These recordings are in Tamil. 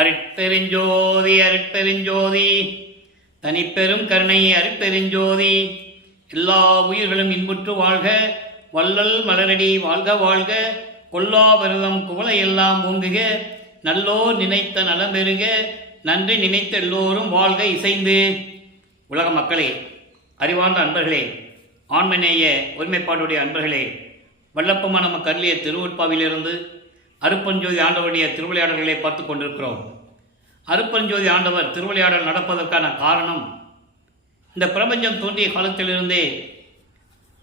அருட்பெருஞ்சோதி அருட்பெருஞ்சோதி தனிப்பெரும் கருணை அருட்பெருஞ்சோதி. எல்லா உயிர்களும் இன்புற்று வாழ்க, வள்ளல் மலரடி வாழ்க வாழ்க, கொல்லா விரதம் குவளை எல்லாம் ஓங்குக, நல்லோர் நினைத்த நலம் பெறுக, நன்றி நினைத்த எல்லோரும் வாழ்க இசைந்து. உலக மக்களே, அறிவார்ந்த அன்பர்களே, ஆண்மநேய ஒருமைப்பாடுடைய அன்பர்களே, வல்லப்பமா நம்ம கருளிய திருவுட்பாவிலிருந்து அருப்பஞ்சோதி ஆண்டவருடைய திருவிளையாடல்களை பார்த்து கொண்டிருக்கிறோம். அருப்பஞ்சோதி ஆண்டவர் திருவிளையாடல் நடப்பதற்கான காரணம், இந்த பிரபஞ்சம் தோன்றிய காலத்திலிருந்தே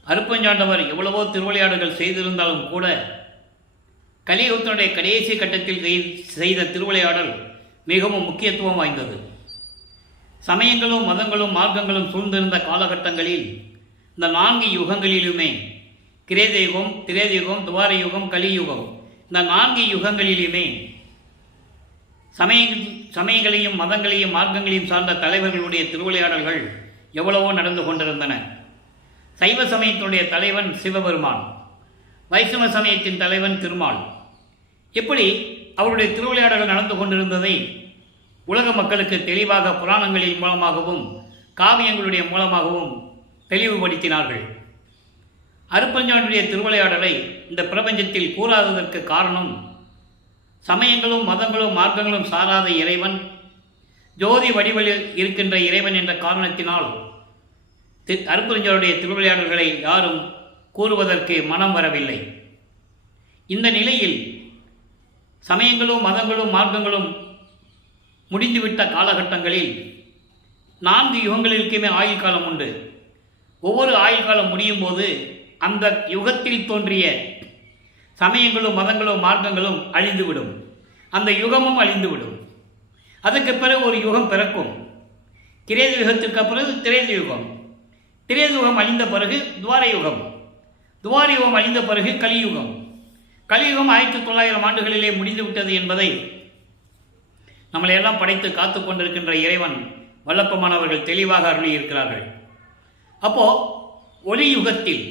அருப்பஞ்சாண்டவர் எவ்வளவோ திருவிளையாடல்கள் செய்திருந்தாலும் கூட கலியுகத்தினுடைய கடைசி கட்டத்தில் செய்த திருவிளையாடல் மிகவும் முக்கியத்துவம் வாய்ந்தது. சமயங்களும் மதங்களும் மார்க்கங்களும் சூழ்ந்திருந்த காலகட்டங்களில் இந்த 4 யுகங்களிலுமே கிரேதயுகம், திரேதயுகம், துவார யுகம், கலியுகம், இந்த 4 யுகங்களிலுமே சமயங்களையும் மதங்களையும் மார்க்கங்களையும் சார்ந்த தலைவர்களுடைய திருவிளையாடல்கள் எவ்வளவோ நடந்து கொண்டிருந்தன. சைவ சமயத்தினுடைய தலைவன் சிவபெருமான், வைஷ்ணவ சமயத்தின் தலைவன் திருமால். இப்படி அவருடைய திருவிளையாடல்கள் நடந்து கொண்டிருந்ததை உலக மக்களுக்கு தெளிவாக புராணங்களின் மூலமாகவும் காவியங்களுடைய மூலமாகவும் தெளிவுபடுத்தினார்கள். அருப்பஞ்சாண்டுடைய திருவிளையாடலை இந்த பிரபஞ்சத்தில் கூறாததற்கு காரணம், சமயங்களும் மதங்களும் மார்க்கங்களும் சாராத இறைவன், ஜோதி வடிவில் இருக்கின்ற இறைவன் என்ற காரணத்தினால் அருப்பஞ்சாண்டுடைய திருவிளையாடல்களை யாரும் கூறுவதற்கு மனம் வரவில்லை. இந்த நிலையில் சமயங்களும் மதங்களும் மார்க்கங்களும் முடிந்துவிட்ட காலகட்டங்களில் 4 யுகங்களிலுக்குமே ஆயுள் காலம் உண்டு. ஒவ்வொரு ஆயுள் காலம் முடியும் போது அந்த யுகத்தில் தோன்றிய சமயங்களும் மதங்களும் மார்க்கங்களும் அழிந்துவிடும், அந்த யுகமும் அழிந்துவிடும். அதற்கு பிறகு ஒரு யுகம் பிறக்கும். கிரேத யுகத்திற்கு பிறகு திரேத யுகம், திரேத யுகம் அழிந்த பிறகு துவார யுகம், துவார யுகம் அழிந்த பிறகு கலியுகம். கலியுகம் 1900 ஆண்டுகளிலே முடிந்துவிட்டது என்பதை நம்மளையெல்லாம் படைத்து காத்து கொண்டிருக்கின்ற இறைவன் வல்லப்பமானவர்கள் தெளிவாக அருளியிருக்கிறார்கள். அப்போ ஒளி யுகத்தில்,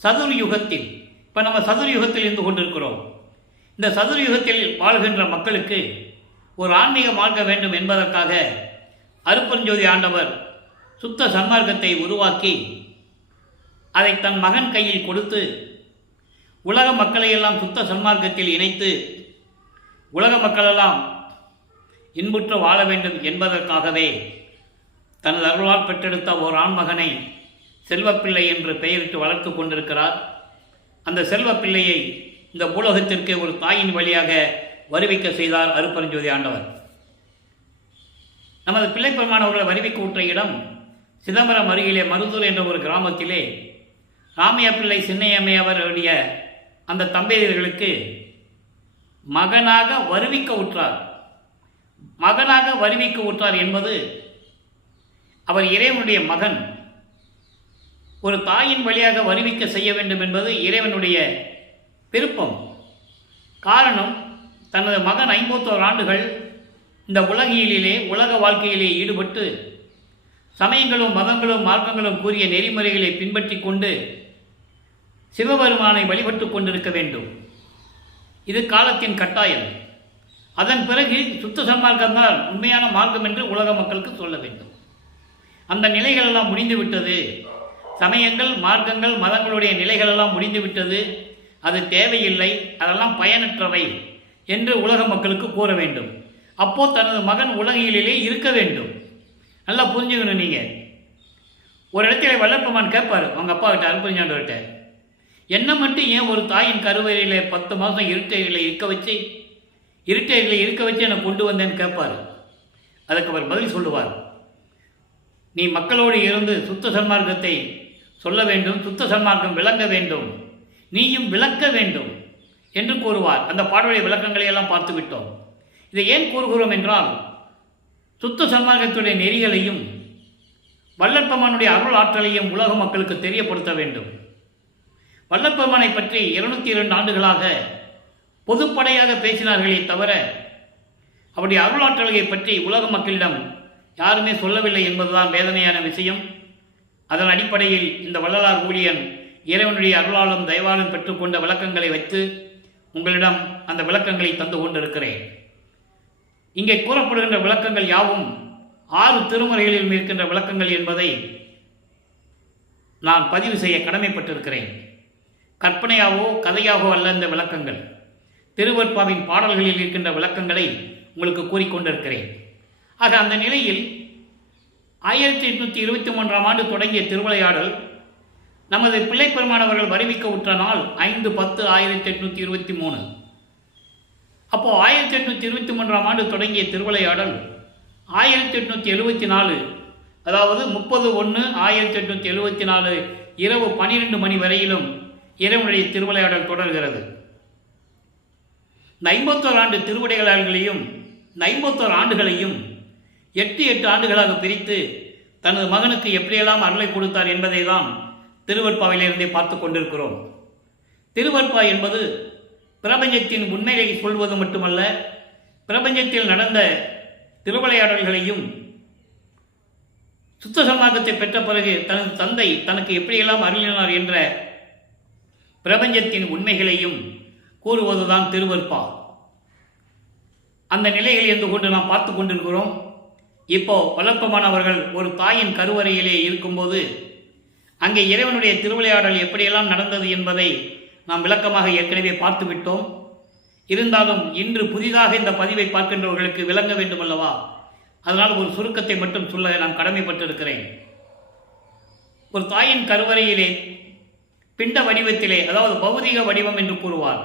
சதுர் யுகத்தில், இப்போ நம்ம சதுர் யுகத்தில் இருந்து கொண்டிருக்கிறோம். இந்த சதுர் யுகத்தில் வாழ்கின்ற மக்களுக்கு ஒரு ஆன்மீக மார்க்க வேண்டும் என்பதற்காக அருப்பஞ்சோதி ஆண்டவர் சுத்த சன்மார்க்கத்தை உருவாக்கி அதை தன் மகன் கையில் கொடுத்து உலக மக்களையெல்லாம் சுத்த சன்மார்க்கத்தில் இணைத்து உலக மக்களெல்லாம் இன்புற்று வாழ வேண்டும் என்பதற்காகவே தனது அருளால் பெற்றெடுத்த ஓர் ஆண்மகனை செல்வப்பிள்ளை என்று பெயரிட்டு வளர்த்து கொண்டிருக்கிறார். அந்த செல்வப்பிள்ளையை இந்த பூலோகத்திற்கு ஒரு தாயின் வழியாக வருவிக்க செய்தார் அருப்பஞ்சோதி ஆண்டவர். நமது பிள்ளைப்பெருமானவர்களை வருவிக்க உற்ற இடம் சிதம்பரம் அருகிலே மருதூர் என்ற ஒரு கிராமத்திலே ராமையா பிள்ளை சின்னையம்மையவருடைய அந்த தம்பதியர்களுக்கு மகனாக வருவிக்க உற்றார். மகனாக வருவிக்க உற்றார் என்பது அவர் இறைவனுடைய மகன், ஒரு தாயின் வழியாக வருவிக்க செய்ய வேண்டும் என்பது இறைவனுடைய விருப்பம். காரணம், தனது மகன் 51 ஆண்டுகள் இந்த உலகியலிலே உலக வாழ்க்கையிலே ஈடுபட்டு சமயங்களும் மதங்களும் மார்க்கங்களும் கூறிய நெறிமுறைகளை பின்பற்றி கொண்டு சிவபெருமானை வழிபட்டு கொண்டிருக்க வேண்டும். இது காலத்தின் கட்டாயம். அதன் பிறகு சுத்த சன்மார்க்கம்தான் உண்மையான மார்க்கம் என்று உலக மக்களுக்கு சொல்ல வேண்டும். அந்த நிலைகளெல்லாம் முடிந்துவிட்டது. சமயங்கள், மார்க்கங்கள், மதங்களுடைய நிலைகளெல்லாம் முடிந்துவிட்டது, அது தேவையில்லை, அதெல்லாம் பயனற்றவை என்று உலக மக்களுக்கு கூற வேண்டும். அப்போ தனது மகன் உலகிலே இருக்க வேண்டும். நல்லா புரிஞ்சுக்கணும். நீங்கள் ஒரு இடத்துல வல்லப்பமான் கேட்பார் அவங்க அப்பா கிட்ட, அருப்பஞ்சாண்டவர்கிட்ட, என்ன மட்டும் ஏன் ஒரு தாயின் கருவறையில் 10 மாதம் இருட்டைகளை இருக்க வச்சு என்னை கொண்டு வந்தேன்னு கேட்பார். அதுக்கு அவர் பதில் சொல்லுவார், நீ மக்களோடு இருந்து சுத்த சன்மார்க்கத்தை சொல்ல வேண்டும், சுத்த சன்மார்க்கம் விளங்க வேண்டும், நீயும் விளக்க வேண்டும் என்று கூறுவார். அந்த பாடலுடைய விளக்கங்களை எல்லாம் பார்த்து விட்டோம். இதை ஏன் கூறுகிறோம் என்றால், சுத்த சன்மார்க்கத்துடைய நெறிகளையும் வல்லற்பெருமானுடைய அருள் ஆற்றலையும் உலக மக்களுக்கு தெரியப்படுத்த வேண்டும். வல்லற்பெருமானை பற்றி 202 ஆண்டுகளாக பொதுப்படையாக பேசினார்களே தவிர அவருடைய அருளாற்றலை பற்றி உலக மக்களிடம் யாருமே சொல்லவில்லை என்பதுதான் வேதனையான விஷயம். அதன் அடிப்படையில் இந்த வள்ளலார் ஊழியன் இறைவனுடைய அருளாலும் தயவாலும் பெற்றுக்கொண்ட விளக்கங்களை வைத்து உங்களிடம் அந்த விளக்கங்களை தந்து கொண்டிருக்கிறேன். இங்கே கூறப்படுகின்ற விளக்கங்கள் யாவும் 6 திருமுறைகளில் இருக்கின்ற விளக்கங்கள் என்பதை நான் பதிவு செய்ய கடமைப்பட்டிருக்கிறேன். கற்பனையாகவோ கதையாகவோ அல்ல இந்த விளக்கங்கள். திருவெற்பாவின் பாடல்களில் இருக்கின்ற விளக்கங்களை உங்களுக்கு கூறிக்கொண்டிருக்கிறேன். ஆக அந்த நிலையில் 1823ஆம் ஆண்டு தொடங்கிய திருவிளையாடல் நமது பிள்ளைப்பெருமானவர்கள் வருவிக்க உற்ற நாள் 5/10/1823. அப்போ 1823ஆம் ஆண்டு தொடங்கிய திருவிளையாடல் 1874, அதாவது 30/1/1874 இரவு 12 மணி வரையிலும் இறைவனுடைய திருவிளையாடல் தொடர்கிறது. இந்த 51 ஆண்டு திருவிளையாடல்களையும் இந்த 51 ஆண்டுகளையும் 8 ஆண்டுகளாக பிரித்து தனது மகனுக்கு எப்படியெல்லாம் அருளை கொடுத்தார் என்பதை தான் திருவெற்பாவிலிருந்தே பார்த்து கொண்டிருக்கிறோம். திருவெற்பா என்பது பிரபஞ்சத்தின் உண்மையை சொல்வது மட்டுமல்ல, பிரபஞ்சத்தில் நடந்த திருவிளையாடல்களையும் சுத்த சன்மார்க்கத்தை பெற்ற பிறகு தனது தந்தை தனக்கு எப்படியெல்லாம் அருளினார் என்ற பிரபஞ்சத்தின் உண்மைகளையும் கூறுவதுதான் திருவெற்பா. அந்த நிலையில் இருந்து கொண்டு நாம் பார்த்து கொண்டிருக்கிறோம். இப்போ வளர்ப்பமானவர்கள் ஒரு தாயின் கருவறையிலே இருக்கும்போது அங்கே இறைவனுடைய திருவிளையாடல் எப்படியெல்லாம் நடந்தது என்பதை நாம் விளக்கமாக ஏற்கனவே பார்த்து விட்டோம். இருந்தாலும் இன்று புதிதாக இந்த பதிவை பார்க்கின்றவர்களுக்கு விளங்க வேண்டும் அல்லவா? அதனால் ஒரு சுருக்கத்தை மட்டும் சொல்ல நான் கடமைப்பட்டிருக்கிறேன். ஒரு தாயின் கருவறையிலே பிண்ட வடிவத்திலே, அதாவது பௌதிக வடிவம் என்று கூறுவார்,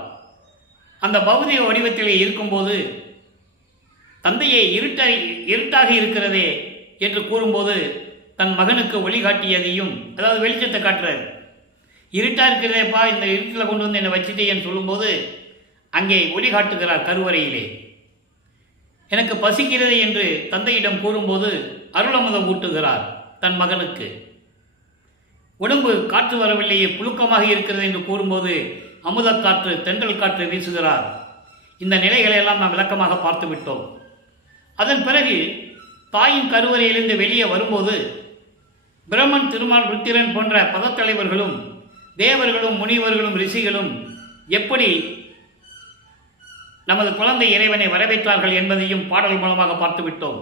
அந்த பௌதிக வடிவத்திலே இருக்கும்போது தந்தையே இருட்டாக இருக்கிறதே என்று கூறும்போது தன் மகனுக்கு வழிகாட்டியதையும், அதாவது வெளிச்சத்தை காட்டுறாரு. இருட்டா இருக்கிறதேப்பா, இந்த இருட்டில் கொண்டு வந்து என்னை வச்சுட்டேன்னு சொல்லும்போது அங்கே ஒளிகாட்டுகிறார் கருவறையிலே. எனக்கு பசிக்கிறது என்று தந்தையிடம் கூறும்போது அருளமுதம் ஊட்டுகிறார் தன் மகனுக்கு. உடம்பு காற்று வரவில்லையே, புழுக்கமாக இருக்கிறது என்று கூறும்போது அமுதக்காற்று தென்றல் காற்று வீசுகிறார். இந்த நிலைகளை எல்லாம் நாம் விளக்கமாக பார்த்து விட்டோம். அதன் பிறகு தாயின் கருவறையிலிருந்து வெளியே வரும்போது பிரம்மன், திருமால், ருத்திரன் போன்ற பதத்தலைவர்களும் தேவர்களும் முனிவர்களும் ரிஷிகளும் எப்படி நமது குழந்தை இறைவனை வரவேற்றார்கள் என்பதையும் பாடல் மூலமாக பார்த்து விட்டோம்.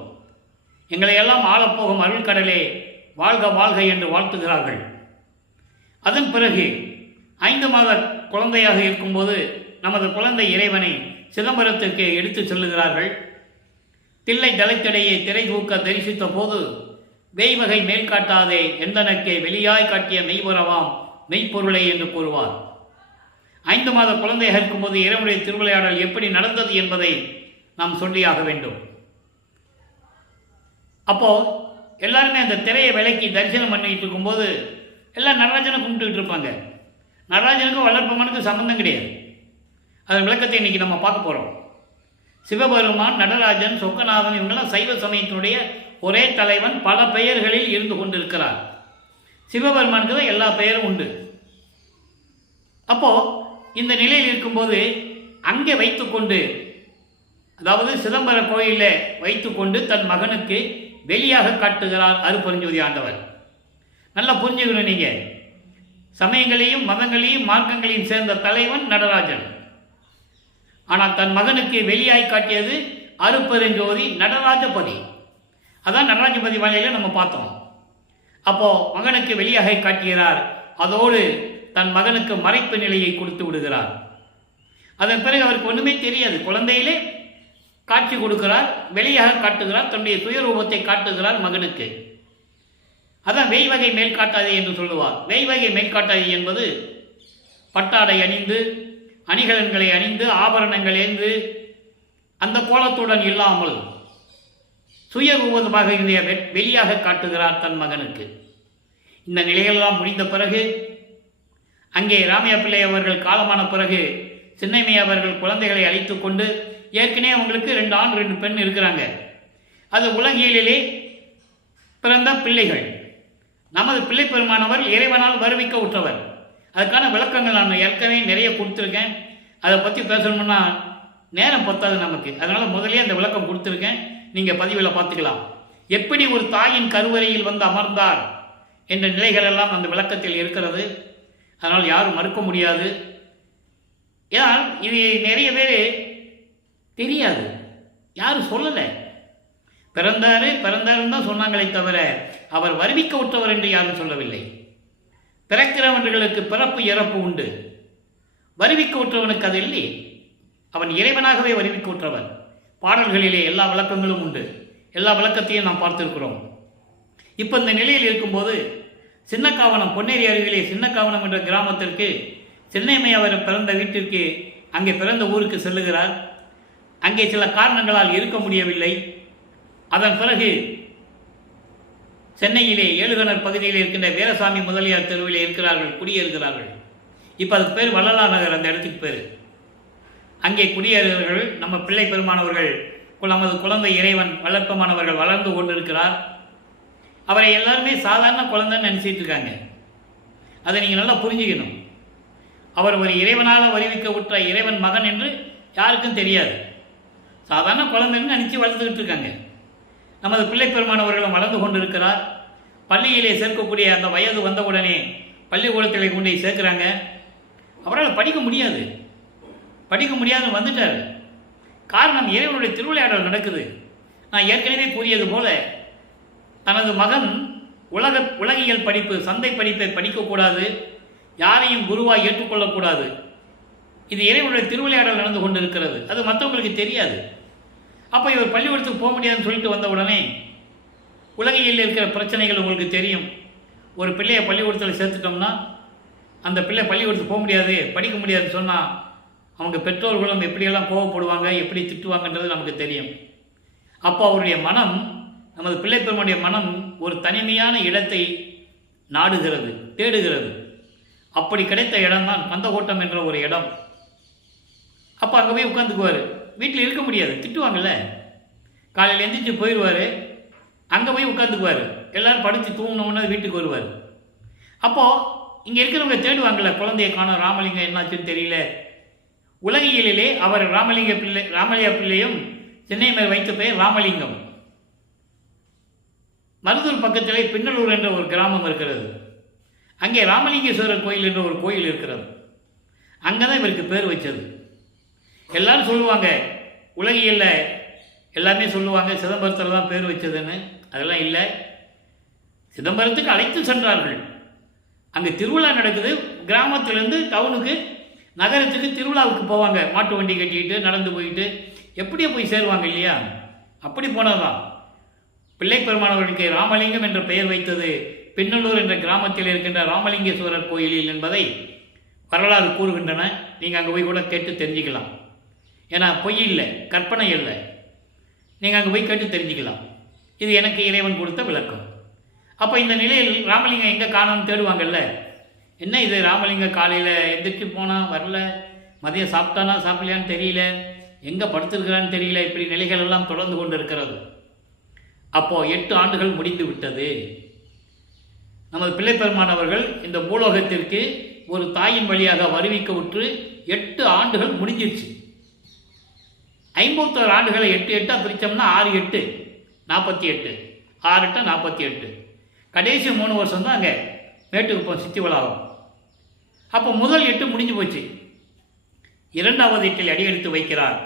எங்களை எல்லாம் ஆளப்போகும் அருள் கடலே வாழ்க வாழ்க என்று வாழ்த்துகிறார்கள். அதன் பிறகு 5 மாத குழந்தையாக இருக்கும்போது நமது குழந்தை இறைவனை சிதம்பரத்திற்கு எடுத்துச் செல்லுகிறார்கள். தில்லை தலைத்தடையை திரை தூக்க தரிசித்த போது வெய்வகை மேல் காட்டாதே எந்தனக்கே வெளியாய் காட்டிய மெய்வரவாம் மெய்ப்பொருளை என்று கூறுவார். 5 மாத குழந்தையாக இருக்கும்போது இறைவனுடைய திருவிளையாடல் எப்படி நடந்தது என்பதை நாம் சொல்லியாக வேண்டும். அப்போ எல்லாருமே அந்த திரையை விலக்கி தரிசனம் பண்ணிட்டு இருக்கும்போது எல்லாம் நடராஜனை கும்பிட்டுக்கிட்டு இருப்பாங்க. நடராஜனுக்கும் வளர்ப்பமனுக்கும் சம்பந்தம் கிடையாது. அதன் விளக்கத்தை இன்னைக்கு நம்ம பார்க்க போகிறோம். சிவபெருமான், நடராஜன், சொக்கநாதன் இவங்கெல்லாம் சைவ சமயத்தினுடைய ஒரே தலைவன், பல பெயர்களில் இருந்து கொண்டிருக்கிறார். சிவபெருமானுக்கு தான் எல்லா பெயரும் உண்டு. அப்போ இந்த நிலையில் இருக்கும்போது அங்கே வைத்துக்கொண்டு, அதாவது சிதம்பர கோயிலில் வைத்துக்கொண்டு தன் மகனுக்கு வெளியாக காட்டுகிறார் அருட்பெருஞ்சோதி ஆண்டவர். நல்லா புரிஞ்சுக்கணும். நீங்க சமயங்களையும் மதங்களையும் மார்க்கங்களையும் சேர்ந்த தலைவன் நடராஜன். ஆனால் தன் மகனுக்கு வெளியாய் காட்டியது அருட்பெருஞ்சோதி நடராஜபதி. அதான் நடராஜபதி வகையில் நம்ம பார்த்தோம். அப்போ மகனுக்கு வெளியாக காட்டுகிறார். அதோடு தன் மகனுக்கு மறைப்பு நிலையை கொடுத்து விடுகிறார். அதன் பிறகு அவருக்கு ஒன்றுமே தெரியாது. குழந்தையிலே காட்சி கொடுக்கிறார், வெளியாக காட்டுகிறார், தன்னுடைய சுயரூபத்தை காட்டுகிறார் மகனுக்கு. அதான் வெய்வகை மேல் காட்டாதே என்று சொல்லுவார். வெய்வகை மேல் காட்டாதே என்பது பட்டாடை அணிந்து, அணிகலன்களை அணிந்து, ஆபரணங்கள் ஏந்து, அந்த கோலத்துடன் இல்லாமல் சுயரூபமாக வெளியாக காட்டுகிறார் தன் மகனுக்கு. இந்த நிலைகளெல்லாம் முடிந்த பிறகு அங்கே ராமையா பிள்ளை அவர்கள் காலமான பிறகு சின்னைமையா அவர்கள் குழந்தைகளை அழைத்து கொண்டு, ஏற்கனவே அவங்களுக்கு 2 ஆண் 2 பெண் இருக்கிறாங்க. அது உலகியலிலே பிறந்த பிள்ளைகள். நமது பிள்ளை பெருமானவர் இறைவனால் வருவிக்க உற்றவர். அதுக்கான விளக்கங்கள் நான் ஏற்கனவே நிறைய கொடுத்துருக்கேன். அதை பற்றி பேசணும்னா நேரம் பத்தாது நமக்கு. அதனால் முதலே அந்த விளக்கம் கொடுத்துருக்கேன். நீங்கள் பதிவில் பார்த்துக்கலாம். எப்படி ஒரு தாயின் கருவறையில் வந்து அமர்ந்தார் என்ற நிலைகளெல்லாம் அந்த விளக்கத்தில் இருக்கிறது. அதனால் யாரும் மறுக்க முடியாது. ஏன்னால் இது நிறைய பேர் தெரியாது. யாரும் சொல்லலை. பிறந்தாருன்னு தான் சொன்னாங்களே தவிர அவர் வருவிக்க உற்றவர் என்று யாரும் சொல்லவில்லை. பிறக்கிறவர்களுக்கு பிறப்பு இறப்பு உண்டு, வருவிக்க உற்றவனுக்கு அது இல்லை. அவன் இறைவனாகவே வருவிக்க உற்றவன். பாடல்களிலே எல்லா விளக்கங்களும் உண்டு, எல்லா விளக்கத்தையும் நாம் பார்த்திருக்கிறோம். இப்போ இந்த நிலையில் இருக்கும்போது சின்னக்காவனம், பொன்னேரி அருகிலே சின்னக்காவனம் என்ற கிராமத்திற்கு சென்னைமை அவர் பிறந்த வீட்டிற்கு, அங்கே பிறந்த ஊருக்கு செல்லுகிறார். அங்கே சில காரணங்களால் இருக்க முடியவில்லை. அதன் பிறகு சென்னையிலே ஏழுகணர் பகுதியில் இருக்கின்ற வீரசாமி முதலியார் தெருவிலே இருக்கிறார்கள், குடியேறுகிறார்கள். இப்போ அதுக்கு பேர் வள்ளலார் நகர், அந்த இடத்துக்கு பேர். அங்கே குடியேறுகிறார்கள். நம்ம பிள்ளை பெருமானவர்கள், நமது குழந்தை இறைவன் வளர்ப்பமானவர்கள் வளர்ந்து கொண்டிருக்கிறார். அவரை எல்லாருமே சாதாரண குழந்தைன்னு நினச்சிட்டு இருக்காங்க. அதை நீங்கள் நல்லா புரிஞ்சுக்கணும். அவர் ஒரு இறைவனால் வருவிக்க உற்ற இறைவன் மகன் என்று யாருக்கும் தெரியாது. சாதாரண குழந்தைன்னு நினச்சி வளர்த்துக்கிட்டு இருக்காங்க. நமது பிள்ளை பெருமானவர்களும் வளர்ந்து கொண்டிருக்கிறார். பள்ளியிலே சேர்க்கக்கூடிய அந்த வயது வந்தவுடனே பள்ளிக்கூடத்தில் கொண்டு சேர்க்குறாங்க. அவரால் படிக்க முடியாதுன்னு வந்துட்டார். காரணம், இறைவனுடைய திருவிளையாடல் நடக்குது. நான் ஏற்கனவே கூறியது போல தனது மகன் உலகியல் படிப்பு, சந்தை படிப்பை படிக்கக்கூடாது, யாரையும் குருவாய் ஏற்றுக்கொள்ளக்கூடாது. இது இறைவனுடைய திருவிளையாடல் நடந்து கொண்டிருக்கிறது. அது மற்றவங்களுக்கு தெரியாது. அப்போ இவர் பள்ளிக்கூடத்துக்கு போக முடியாதுன்னு சொல்லிட்டு வந்த உடனே உலகியலில் இருக்கிற பிரச்சனைகள் உங்களுக்கு தெரியும். ஒரு பிள்ளையை பள்ளிக்கூடத்தில் சேர்த்துட்டோம்னா அந்த பிள்ளை பள்ளிக்கூடத்துக்கு போக முடியாது, படிக்க முடியாதுன்னு சொன்னால் அவங்க பெற்றோர்களும் எப்படியெல்லாம் கோவப்படுவாங்க, எப்படி திட்டுவாங்கன்றது நமக்கு தெரியும். அப்போ அவருடைய மனம், நமது பிள்ளை பெருமானுடைய மனம் ஒரு தனிமையான இடத்தை நாடுகிறது, தேடுகிறது. அப்படி கிடைத்த இடம்தான் கந்தகோட்டம் என்ற ஒரு இடம். அப்போ அங்கே போய் உட்காந்துக்குவார். வீட்டில் இருக்க முடியாது, திட்டுவாங்கள்ல. காலையில் எந்திரிச்சு போயிடுவார், அங்கே போய் உட்காந்துக்குவார். எல்லோரும் படித்து தூங்கினோன்னு வீட்டுக்கு வருவார். அப்போது இங்கே இருக்கிறவங்க தேடுவாங்கள்ல, குழந்தையை காணோம், ராமலிங்கம் என்னாச்சுன்னு தெரியல. உலகியலிலே அவர் ராமலிங்க பிள்ளையும் சென்னை மேல் வைத்த பெயர் ராமலிங்கம். மருதூர் பக்கத்திலே பின்னலூர் என்ற ஒரு கிராமம் இருக்கிறது. அங்கே ராமலிங்கேஸ்வரர் கோயில் என்ற ஒரு கோயில் இருக்கிறது. அங்கே தான் இவருக்கு பேர் வச்சது. எல்லாரும் சொல்லுவாங்க, உலகியலில் எல்லாமே சொல்லுவாங்க சிதம்பரத்தில் தான் பேர் வச்சதுன்னு. அதெல்லாம் இல்லை. சிதம்பரத்துக்கு அழைத்து சென்றார்கள். அங்கே திருவிழா நடக்குது. கிராமத்திலேருந்து டவுனுக்கு, நகரத்துக்கு திருவிழாவுக்கு போவாங்க. மாட்டு வண்டி கட்டிக்கிட்டு நடந்து போயிட்டு எப்படியோ போய் சேருவாங்க இல்லையா? அப்படி போனதான் பிள்ளை பெருமானவர்களுக்கு ராமலிங்கம் என்ற பெயர் வைத்தது பின்னலூர் என்ற கிராமத்தில் இருக்கின்ற ராமலிங்கேஸ்வரர் கோயிலில் என்பதை வரலாறு கூறுகின்றன. நீங்கள் அங்கே போய் கூட கேட்டு தெரிஞ்சுக்கலாம். ஏன்னா பொய் இல்லை, கற்பனை இல்லை. நீங்கள் அங்கே போய் கேட்டு தெரிஞ்சுக்கலாம். இது எனக்கு இறைவன் கொடுத்த விளக்கம். அப்போ இந்த நிலையில் ராமலிங்கம் எங்கே காணோம்னு தேடுவாங்கல்ல. என்ன இது ராமலிங்கம் காலையில் எந்திரிச்சு போனால் வரல, மதியம் சாப்பிட்டானா சாப்பிடலையான்னு தெரியல, எங்கே படுத்திருக்கிறான்னு தெரியல. இப்படி நிலைகள் எல்லாம் தொடர்ந்து கொண்டு இருக்கிறது. அப்போது 8 ஆண்டுகள் முடிந்து விட்டது. நமது பிள்ளை பெருமானவர்கள் இந்த பூலோகத்திற்கு ஒரு தாயின் வழியாக வருவிக்க உற்று 8 ஆண்டுகள் முடிஞ்சிருச்சு. 51 ஆண்டுகளை 8 8 பிரித்தோம்னா 6 8 48, 6 8 48. கடைசி 3 வருஷம் தான் அங்கே மேட்டுக்குப்பம் சித்தி வளாகம். அப்போ முதல் 8 முடிஞ்சு போச்சு. 2வது 8 அடியெடுத்து வைக்கிறார்.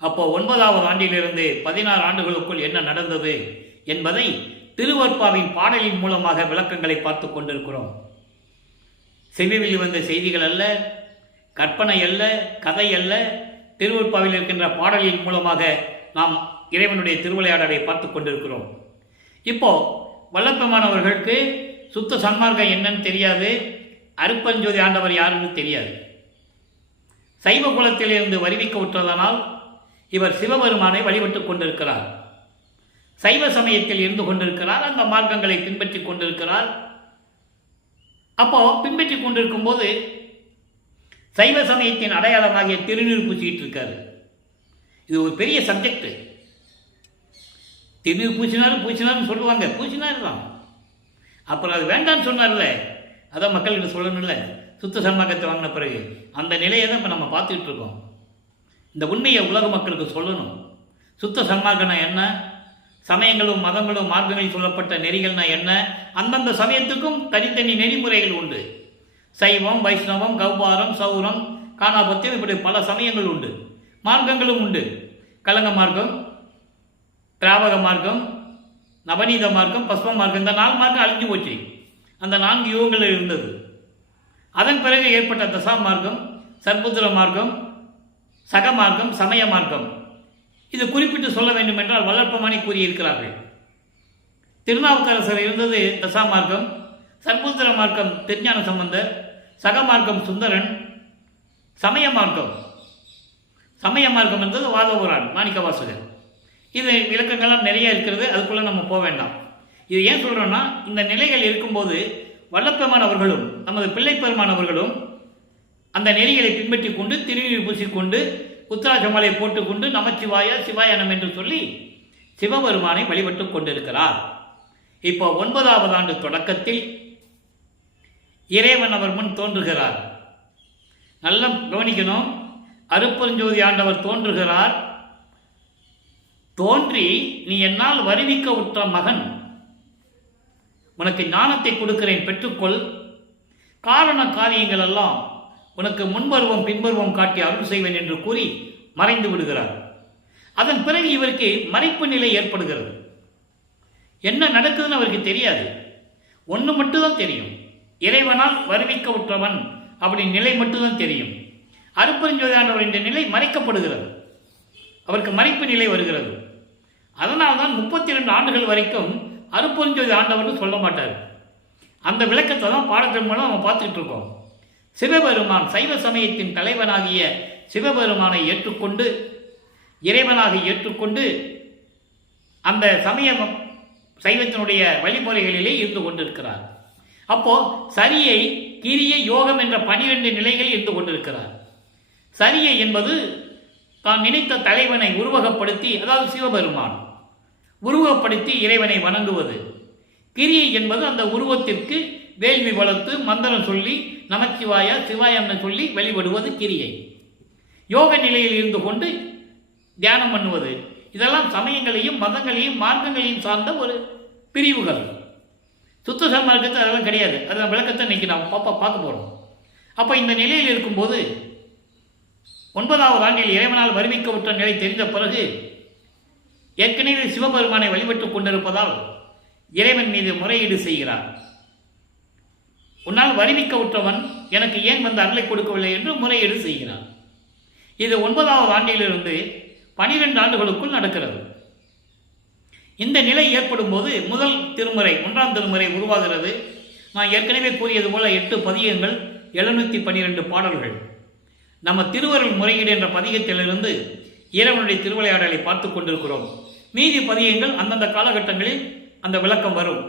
அப்போ 9வது ஆண்டிலிருந்து 16 ஆண்டுகளுக்குள் என்ன நடந்தது என்பதை திருவற்பாவின் பாடலின் மூலமாக விளக்கங்களை பார்த்து கொண்டிருக்கிறோம். செவிவில் வந்த செய்திகள் அல்ல, கற்பனை அல்ல, கதை அல்ல. திருவற்பாவில் இருக்கின்ற பாடலின் மூலமாக நாம் இறைவனுடைய திருவிளையாடலை பார்த்து கொண்டிருக்கிறோம். இப்போ வல்லப்பெருமானவர்களுக்கு சுத்த சன்மார்க்கம் என்னன்னு தெரியாது, அருப்பஞ்சோதி ஆண்டவர் யாருன்னு தெரியாது. சைவ குலத்திலிருந்து வருவிக்க உற்றதனால் இவர் சிவபெருமானை வழிபட்டு கொண்டிருக்கிறார். சைவ சமயத்தில் இருந்து கொண்டிருக்கிறார். அந்த மார்க்கங்களை பின்பற்றி கொண்டிருக்கிறார். அப்போ பின்பற்றி கொண்டிருக்கும் போது சைவ சமயத்தின் அடையாளமாகிய திருநீர் பூசிக்கிட்டு இருக்காரு. இது ஒரு பெரிய சப்ஜெக்ட். திருநீர் பூசினார்னு சொல்லுவாங்க, பூசினார் தான். அப்புறம் அது வேண்டான்னு சொன்னார்ல, அதான் மக்கள்கிட்ட சொல்லணும்ல. சுத்த சன்மார்க்கத்தை வாங்கின பிறகு அந்த நிலையை தான் இப்போ நம்ம பார்த்துக்கிட்டு இருக்கோம். இந்த உண்மையை உலக மக்களுக்கு சொல்லணும். சுத்த சன்மார்க்கம்னா என்ன, சமயங்களும் மதங்களும் மார்க்கங்களில் சொல்லப்பட்ட நெறிகள்னா என்ன, அந்தந்த சமயத்துக்கும் தனித்தனி நெறிமுறைகள் உண்டு. சைவம், வைஷ்ணவம், கௌபாரம், சௌரம், காணாபத்தியம், இப்படி பல சமயங்கள் உண்டு, மார்க்கங்களும் உண்டு. கலங்க மார்க்கம், திராவக மார்க்கம், நவநீத மார்க்கம், பஸ்ம மார்க்கம், இந்த 4 மார்க்கம் அழிஞ்சு போச்சு. அந்த 4 யுகங்கள் இருந்தது. அதன் பிறகு ஏற்பட்ட தசா மார்க்கம், சர்புத்திர மார்க்கம், சக மார்க்கம், சமய மார்க்கம். இது குறிப்பிட்டு சொல்ல வேண்டும் என்றால் வளர்ப்பமானி கூறியிருக்கிறார்கள். திருநாவுக்கரசர் இருந்தது தசா மார்க்கம், சர்புத்திர மார்க்கம் திருஞான சம்பந்தர், சக மார்க்கம் சுந்தரன், சமய மார்க்கம் என்பது வாதபுரான் மாணிக்க வாசகர். இது விளக்கங்கள்லாம் நிறைய இருக்கிறது, அதுக்குள்ளே நம்ம போக வேண்டாம். இது ஏன் சொல்கிறோன்னா, இந்த நிலைகள் இருக்கும்போது வல்லப்பெருமானவர்களும் நமது பிள்ளை பெருமானவர்களும் அந்த நெறிகளை பின்பற்றி கொண்டு திருநீர் பூசிக்கொண்டு உத்தராஜமாலை போட்டுக்கொண்டு நமச்சிவாய சிவாயனம் என்று சொல்லி சிவபெருமானை வழிபட்டு கொண்டிருக்கிறார். இப்போ 9வது ஆண்டு தொடக்கத்தில் இறைவன் அவர் முன் தோன்றுகிறார். நல்லா கவனிக்கணும். அருப்பெருஞ்சோதி ஆண்டவர் தோன்றுகிறார். தோன்றி, நீ என்னால் வருவிக்க உற்ற மகன், உனக்கு ஞானத்தை கொடுக்கிறேன், பெற்றுக்கொள். காரண காரியங்கள் எல்லாம் உனக்கு முன்பருவம் பின்பருவம் காட்டி அருள் செய்வேன் என்று கூறி மறைந்து விடுகிறார். அதன் பிறகு இவருக்கு மறைப்பு நிலை ஏற்படுகிறது. என்ன நடக்குதுன்னு அவருக்கு தெரியாது. ஒன்று மட்டும்தான் தெரியும், இறைவனால் வருவிக்க உற்றவன் அப்படி நிலை மட்டும்தான் தெரியும். அருப்பெருஞ்சோதி ஆண்டவர் என்ற நிலை மறைக்கப்படுகிறது, அவருக்கு மறைப்பு நிலை வருகிறது. அதனால்தான் 32 ஆண்டுகள் வரைக்கும் அருப்பெருஞ்சோதி ஆண்டவர்னு சொல்ல மாட்டார். அந்த விளக்கத்தை தான் பாடத்தின் மூலம் நம்ம பார்த்துக்கிட்டு இருக்கோம். சிவபெருமான் சைவ சமயத்தின் தலைவனாகிய சிவபெருமானை ஏற்றுக்கொண்டு இறைவனாக ஏற்றுக்கொண்டு அந்த சமய சைவத்தினுடைய வழிமுறைகளிலே இருந்து கொண்டிருக்கிறார். அப்போ சரியை, கிரியை, யோகம் என்ற 12 நிலைகள் இருந்து கொண்டிருக்கிறார். சரியை என்பது தான் நினைத்த தலைவனை உருவகப்படுத்தி, அதாவது சிவபெருமான் உருவகப்படுத்தி இறைவனை வணங்குவது. கிரியை என்பது அந்த உருவத்திற்கு வேள்வி வளர்த்து மந்திரம் சொல்லி நமச்சிவாய சிவாயன்னு சொல்லி வழிபடுவது கிரியை. யோக நிலையில் இருந்து கொண்டு தியானம் பண்ணுவது. இதெல்லாம் சமயங்களையும் மதங்களையும் மார்க்கங்களையும் சார்ந்த ஒரு பிரிவுகள். சுத்த சன்மார்க்கத்தை அதெல்லாம் கிடையாது. அதன் விளக்கத்தை இன்னைக்கு நாம் பார்க்க போகிறோம். அப்போ இந்த நிலையில் இருக்கும்போது 9வது ஆண்டில் இறைவனால் வருவிக்கப்பட்ட நிலை தெரிந்த பிறகு ஏற்கனவே சிவபெருமானை வழிபட்டுக் கொண்டிருப்பதால் இறைவன் மீது முறையீடு செய்கிறார். உன்னால் வருவிக்க உற்றவன் எனக்கு ஏன் வந்து அருளை கொடுக்கவில்லை என்று முறையீடு செய்கிறார். இது 9வது ஆண்டிலிருந்து 12 ஆண்டுகளுக்குள் நடக்கிறது. இந்த நிலை ஏற்படும் போது முதல் திருமுறை 1ஆம் திருமுறை உருவாகிறது. நான் ஏற்கனவே கூறியது போல 8 பதிகங்கள், 712 பாடல்கள். நம்ம திருவருள் முறையீடு என்ற பதிகத்திலிருந்து இறைவனுடைய திருவிளையாடலை பார்த்து கொண்டிருக்கிறோம். மீதி பதிகங்கள் அந்தந்த காலகட்டங்களில் அந்த விளக்கம் வரும்.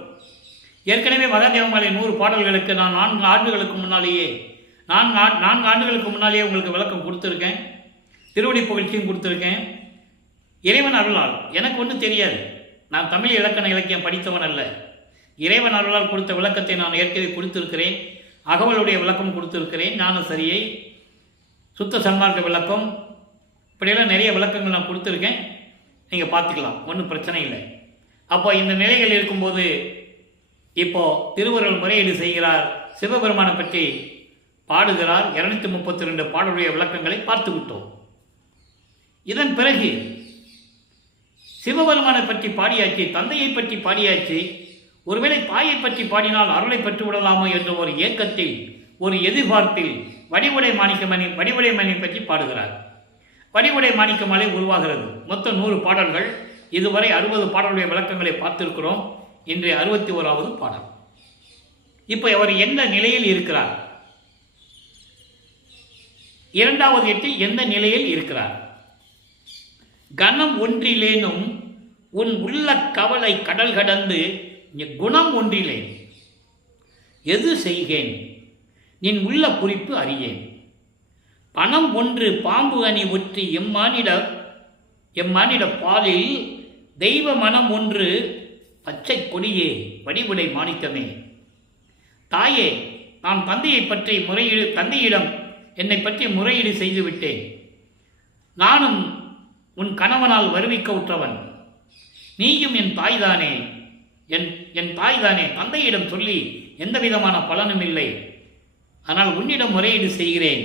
ஏற்கனவே மகாதேவமாலை 100 பாடல்களுக்கு நான் 4 ஆண்டுகளுக்கு முன்னாலேயே 4 ஆண்டுகளுக்கு முன்னாலேயே உங்களுக்கு விளக்கம் கொடுத்துருக்கேன். திருவடி புகழ்ச்சியும் கொடுத்துருக்கேன். இறைவன் அருளால் எனக்கு ஒன்றும் தெரியாது. நான் தமிழ் இலக்கண இலக்கியம் படித்தவன் அல்ல. இறைவன் அருளால் கொடுத்த விளக்கத்தை நான் ஏற்கனவே கொடுத்திருக்கிறேன். அகவலுடைய விளக்கம் கொடுத்திருக்கிறேன். ஞான சரியை, சுத்த சன்மார்க்க விளக்கம், இப்படியெல்லாம் நிறைய விளக்கங்கள் நான் கொடுத்துருக்கேன். நீங்கள் பார்த்துக்கலாம், ஒன்றும் பிரச்சனை இல்லை. அப்போ இந்த நிலைகள் இருக்கும்போது இப்போ திருவருள் முறையீடு செய்கிறார். சிவபெருமானை பற்றி பாடுகிறார். 232 பாடலுடைய விளக்கங்களை பார்த்து விட்டோம். இதன் பிறகு சிவபெருமானை பற்றி பாடியாச்சு, தந்தையை பற்றி பாடியாச்சு. ஒருவேளை தாயை பற்றி பாடினால் அருளை பெற்று விடலாமோ என்ற ஒரு ஏக்கத்தில், ஒரு எதிர்பார்ப்பில் வடிவுடை மாணிக்கமணி பற்றி பாடுகிறார். வடிவுடை மாணிக்கமலை உருவாகிறது. மொத்தம் 100 பாடல்கள். இதுவரை 60 பாடலுடைய விளக்கங்களை பார்த்திருக்கிறோம். இன்றைய 61வது பாடல். இப்போ அவர் எந்த நிலையில் இருக்கிறார்? 2வது எட்டில் எந்த நிலையில் இருக்கிறார்? கணம் ஒன்றிலேனும் உன் உள்ள கவலை கடல் கடந்து குணம் ஒன்றிலேன் எது செய்கேன் நின் உள்ள குறிப்பு அறியேன். பணம் ஒன்று பாம்பு அணி ஒற்றி எம்மானிட பாலில் தெய்வ மனம் ஒன்று பச்சை கொடியே வடிவுடை மாணிக்கமே. தாயே, நான் தந்தையிடம் என்னை பற்றி முறையீடு செய்துவிட்டேன். நானும் உன் கணவனால் வருவிக்க உற்றவன். நீயும் என் தாய்தானே, என் தாய்தானே. தந்தையிடம் சொல்லி எந்த விதமான பலனும் இல்லை. ஆனால் உன்னிடம் முறையீடு செய்கிறேன்.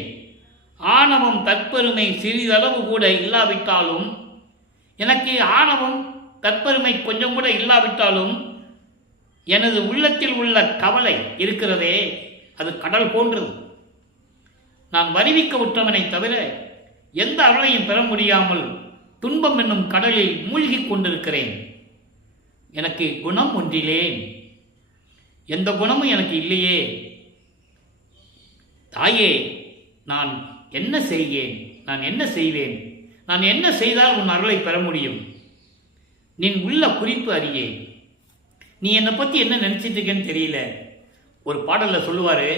ஆணவம் தற்பெருமை சிறிதளவு கூட இல்லாவிட்டாலும் எனக்கு ஆணவம் தற்பெருமை கொஞ்சம் கூட இல்லாவிட்டாலும் எனது உள்ளத்தில் உள்ள கவலை இருக்கிறதே, அது கடல் போன்றது. நான் வருவிக்க உற்றவனை தவிர எந்த அருளையும் பெற முடியாமல் துன்பம் என்னும் கடலில் மூழ்கிக் கொண்டிருக்கிறேன். எனக்கு குணம் ஒன்றிலே, எந்த குணமும் எனக்கு இல்லையே. தாயே, நான் என்ன செய்வேன்? நான் என்ன செய்வேன்? நான் என்ன செய்தால் உன் அருளை பெற முடியும்? நீ உள்ள குறிப்பு அறியேன். நீ என்னை பற்றி என்ன நினச்சிட்டு இருக்கேன்னு தெரியல. ஒரு பாடலில் சொல்லுவார்,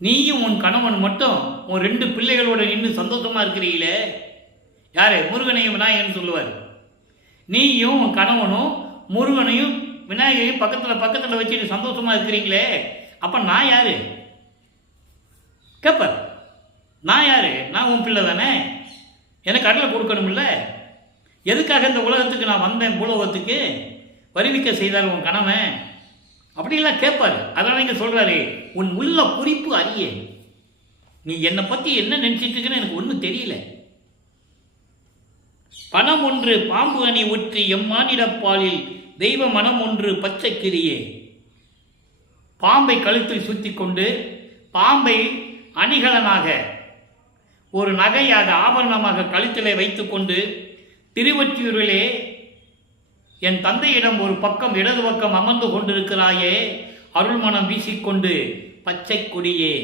நீயும் உன் கணவன் மட்டும் உன் 2 பிள்ளைகளோட நின்று சந்தோஷமாக இருக்கிறீங்களே. யார்? முருகனையும் விநாயகன் சொல்லுவார். நீயும் உன் கணவனும் முருகனையும் விநாயகரையும் பக்கத்தில் வச்சுட்டு சந்தோஷமாக இருக்கிறீங்களே, அப்போ நான் யார் கேட்பார். நான் யார்? நான் உன் பிள்ளை தானே, எனக்கு அருளை கொடுக்கணும்ல. எதுக்காக இந்த உலகத்துக்கு நான் வந்தேன்? பூலோகத்துக்கு வருவிக்க செய்தார் உன் கணவன், அப்படிலாம் கேட்பார். அதனால் இங்கே சொல்கிறாரு, உன் உள்ள குறிப்பு அறிய. நீ என்னை பற்றி என்ன நினச்சிட்டு இருக்குன்னு எனக்கு ஒன்றும் தெரியல. பணம் ஒன்று பாம்பு அணி ஒற்றி எம்மானிடப்பாலில் தெய்வ மனம் ஒன்று பச்சை கிளியே. பாம்பை கழுத்தில் சுற்றி கொண்டு பாம்பை அணிகலனாக ஒரு நகையாக ஆபரணமாக கழுத்திலே வைத்துக்கொண்டு திருவொற்றியூரிலே என் தந்தையிடம் ஒரு பக்கம் இடது பக்கம் அமர்ந்து கொண்டிருக்கிறாயே, அருள்மணம் வீசிக்கொண்டு பச்சை கொடியே.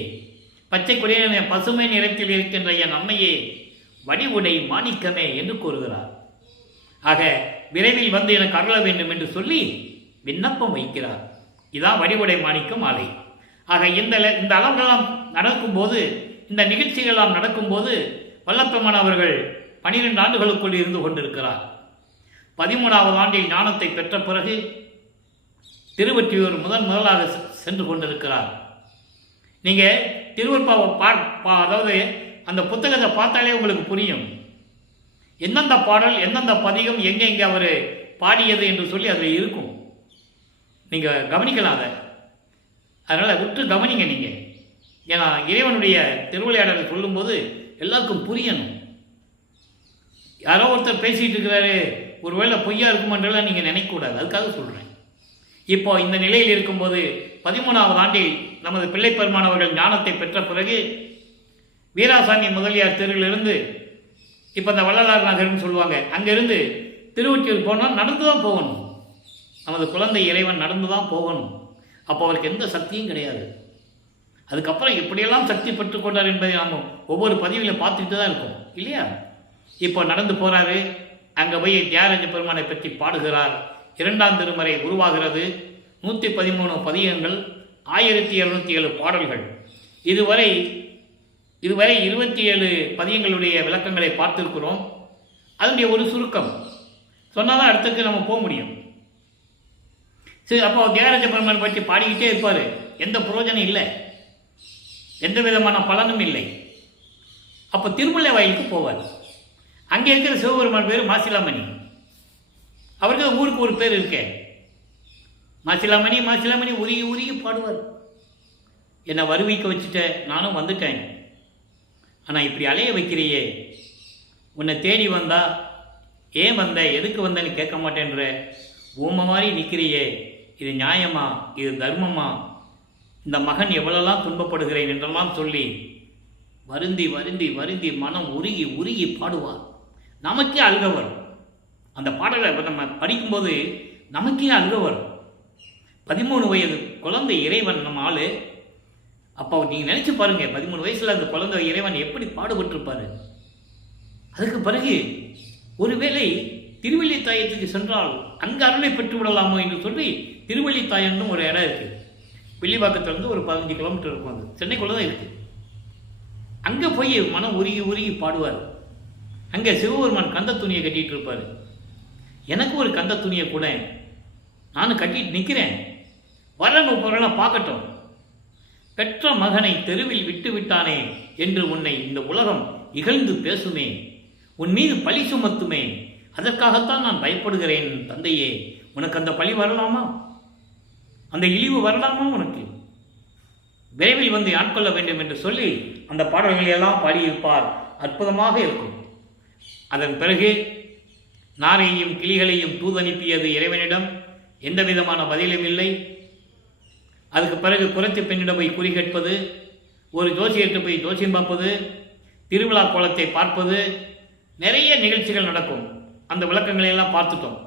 பச்சை கொடியே, பசுமை நிறத்தில் இருக்கின்ற என் அம்மையே, வடிவுடை மாணிக்கமே என்று கூறுகிறார். ஆக விரைவில் வந்து எனக்கு அருள வேண்டும் என்று சொல்லி விண்ணப்பம் வைக்கிறார். இதான் வடிவுடை மாணிக்க மாலை. ஆக இந்த அளவுகளெல்லாம் நடக்கும்போது, இந்த நிகழ்ச்சிகளெல்லாம் நடக்கும்போது வல்லப்பெருமான் அவர்கள் 12 ஆண்டுகளுக்குள் இருந்து கொண்டிருக்கிறார். 13வது ஆண்டில் ஞானத்தை பெற்ற பிறகு திருவொற்றியூர் முதலாக சென்று கொண்டிருக்கிறார். நீங்கள் திருவொற்பாவை அதாவது அந்த புத்தகத்தை பார்த்தாலே உங்களுக்கு புரியும், எந்தெந்த பாடல் எந்தெந்த பதிகம் எங்கே அவர் பாடியது என்று சொல்லி அதில் இருக்கும். நீங்கள் கவனிக்கலாம் அதை. அதனால் உற்று கவனிங்க நீங்கள். ஏன்னா இறைவனுடைய திருவிளையாடலை சொல்லும்போது எல்லாருக்கும் புரியணும். யாரோ ஒருத்தர் பேசிகிட்டு இருக்கிறாரு, ஒருவேளை பொய்யா இருக்குமென்றெல்லாம் நீங்கள் நினைக்கக்கூடாது. அதுக்காக சொல்கிறேன். இப்போ இந்த நிலையில் இருக்கும்போது 13வது ஆண்டில் நமது பிள்ளைப்பெருமான் அவர்கள் ஞானத்தை பெற்ற பிறகு வீராசாமி முதலியார் தெருவிலிருந்து, இப்போ இந்த வள்ளலார் நகர்னு சொல்லுவாங்க, அங்கேருந்து திருவொற்றியூர் போனால் நடந்து தான் போகணும். நமது குழந்தை இறைவன் நடந்து தான் போகணும். அப்போ அவருக்கு எந்த சக்தியும் கிடையாது. அதுக்கப்புறம் எப்படியெல்லாம் சக்தி பெற்றுக்கொண்டார் என்பதை நாம் ஒவ்வொரு பதிவில் பார்த்துக்கிட்டு தான் இருக்கோம் இல்லையா? இப்போ நடந்து போகிறாரு, அங்கே போய் தியாகராஜ பெருமானை பற்றி பாடுகிறார். 2ஆம் திருமறை உருவாகிறது. 113 பதிகங்கள், 1707 பாடல்கள். இதுவரை 27 பதிகங்களுடைய விளக்கங்களை பார்த்திருக்கிறோம். அதனுடைய ஒரு சுருக்கம் சொன்னால் தான் அடுத்ததுக்கு நம்ம போக முடியும். சரி, அப்போ தியாகராஜ பெருமானை பற்றி பாடிக்கிட்டே இருப்பார். எந்த பிரயோஜனம் இல்லை, எந்த விதமான பலனும் இல்லை. அப்போ திருமலை வயலுக்கு போவார். அங்கே இருக்கிற சிவபெருமான் பேர் மாசிலாமணி. அவருக்கு ஊருக்கு ஒரு பேர் இருக்கே, மாசிலாமணி. மாசிலாமணி உருகி உருகி பாடுவார். என்னை வருவிக்க வச்சுட்ட, நானும் வந்துட்டேன். ஆனால் இப்படி அலைய வைக்கிறியே, உன்னை தேடி வந்தா ஏன் வந்த, எதுக்கு வந்தேன்னு கேட்க மாட்டேன்ற, ஊமை மாதிரி நிற்கிறியே, இது நியாயமா, இது தர்மமா, இந்த மகன் எவ்வளோலாம் துன்பப்படுகிறேன் என்றெல்லாம் சொல்லி வருந்தி வருந்தி வருந்தி மனம் உருகி உருகி பாடுவார். நமக்கே அழுக வரும். அந்த பாடலை நம்ம படிக்கும்போது நமக்கே அழுக வரும். 13 வயது குழந்தை இறைவன் நம்ம ஆளு. அப்போ நீங்கள் நினச்சி பாருங்கள், 13 வயசில் அந்த குழந்தை இறைவன் எப்படி பாடுபட்டிருப்பார். அதுக்கு பிறகு ஒருவேளை திருவள்ளித்தாயத்துக்கு சென்றால் அங்கே அருளை பெற்று விடலாமோ என்று சொல்லி திருவள்ளித்தாயன்னு ஒரு இடம் இருக்குது. வில்லிவாக்கத்திலிருந்து ஒரு 15 கிலோமீட்டர் இருக்கும். அது சென்னைக்குள்ளே தான் இருக்குது. அங்கே போய் மனம் உருகி உருகி பாடுவார். அங்கே சிவபெருமான் கந்த துணியை கட்டிகிட்டு இருப்பார். எனக்கு ஒரு கந்த துணியை கூட, நானும் கட்டிட்டு நிற்கிறேன், வரணும் பொருளாக பார்க்கட்டும். பெற்ற மகனை தெருவில் விட்டு விட்டானே என்று உன்னை இந்த உலகம் இகழ்ந்து பேசுமே, உன் மீது பழி சுமத்துமே, அதற்காகத்தான் நான் பயப்படுகிறேன் தந்தையே. உனக்கு அந்த பழி வரலாமா, அந்த இழிவு வரலாமா, உனக்கு விரைவில் வந்து ஆட்கொள்ள வேண்டும் என்று சொல்லி அந்த பாடல்களை எல்லாம் பாடியிருப்பார். அற்புதமாக இருக்கும். அதன் பிறகு நாரையும் கிளிகளையும் தூதனுப்பியது இறைவனிடம் எந்த விதமான பதிலும் இல்லை. அதுக்கு பிறகு குறைத்து பெண்ணிடம் போய் குறி கேட்பது, ஒரு ஜோசியர்கிட்ட போய் ஜோசியம் பார்ப்பது, திருவிழா கோலத்தை பார்ப்பது, நிறைய நிகழ்ச்சிகள் நடக்கும். அந்த விளக்கங்களை எல்லாம் பார்த்துட்டோம்.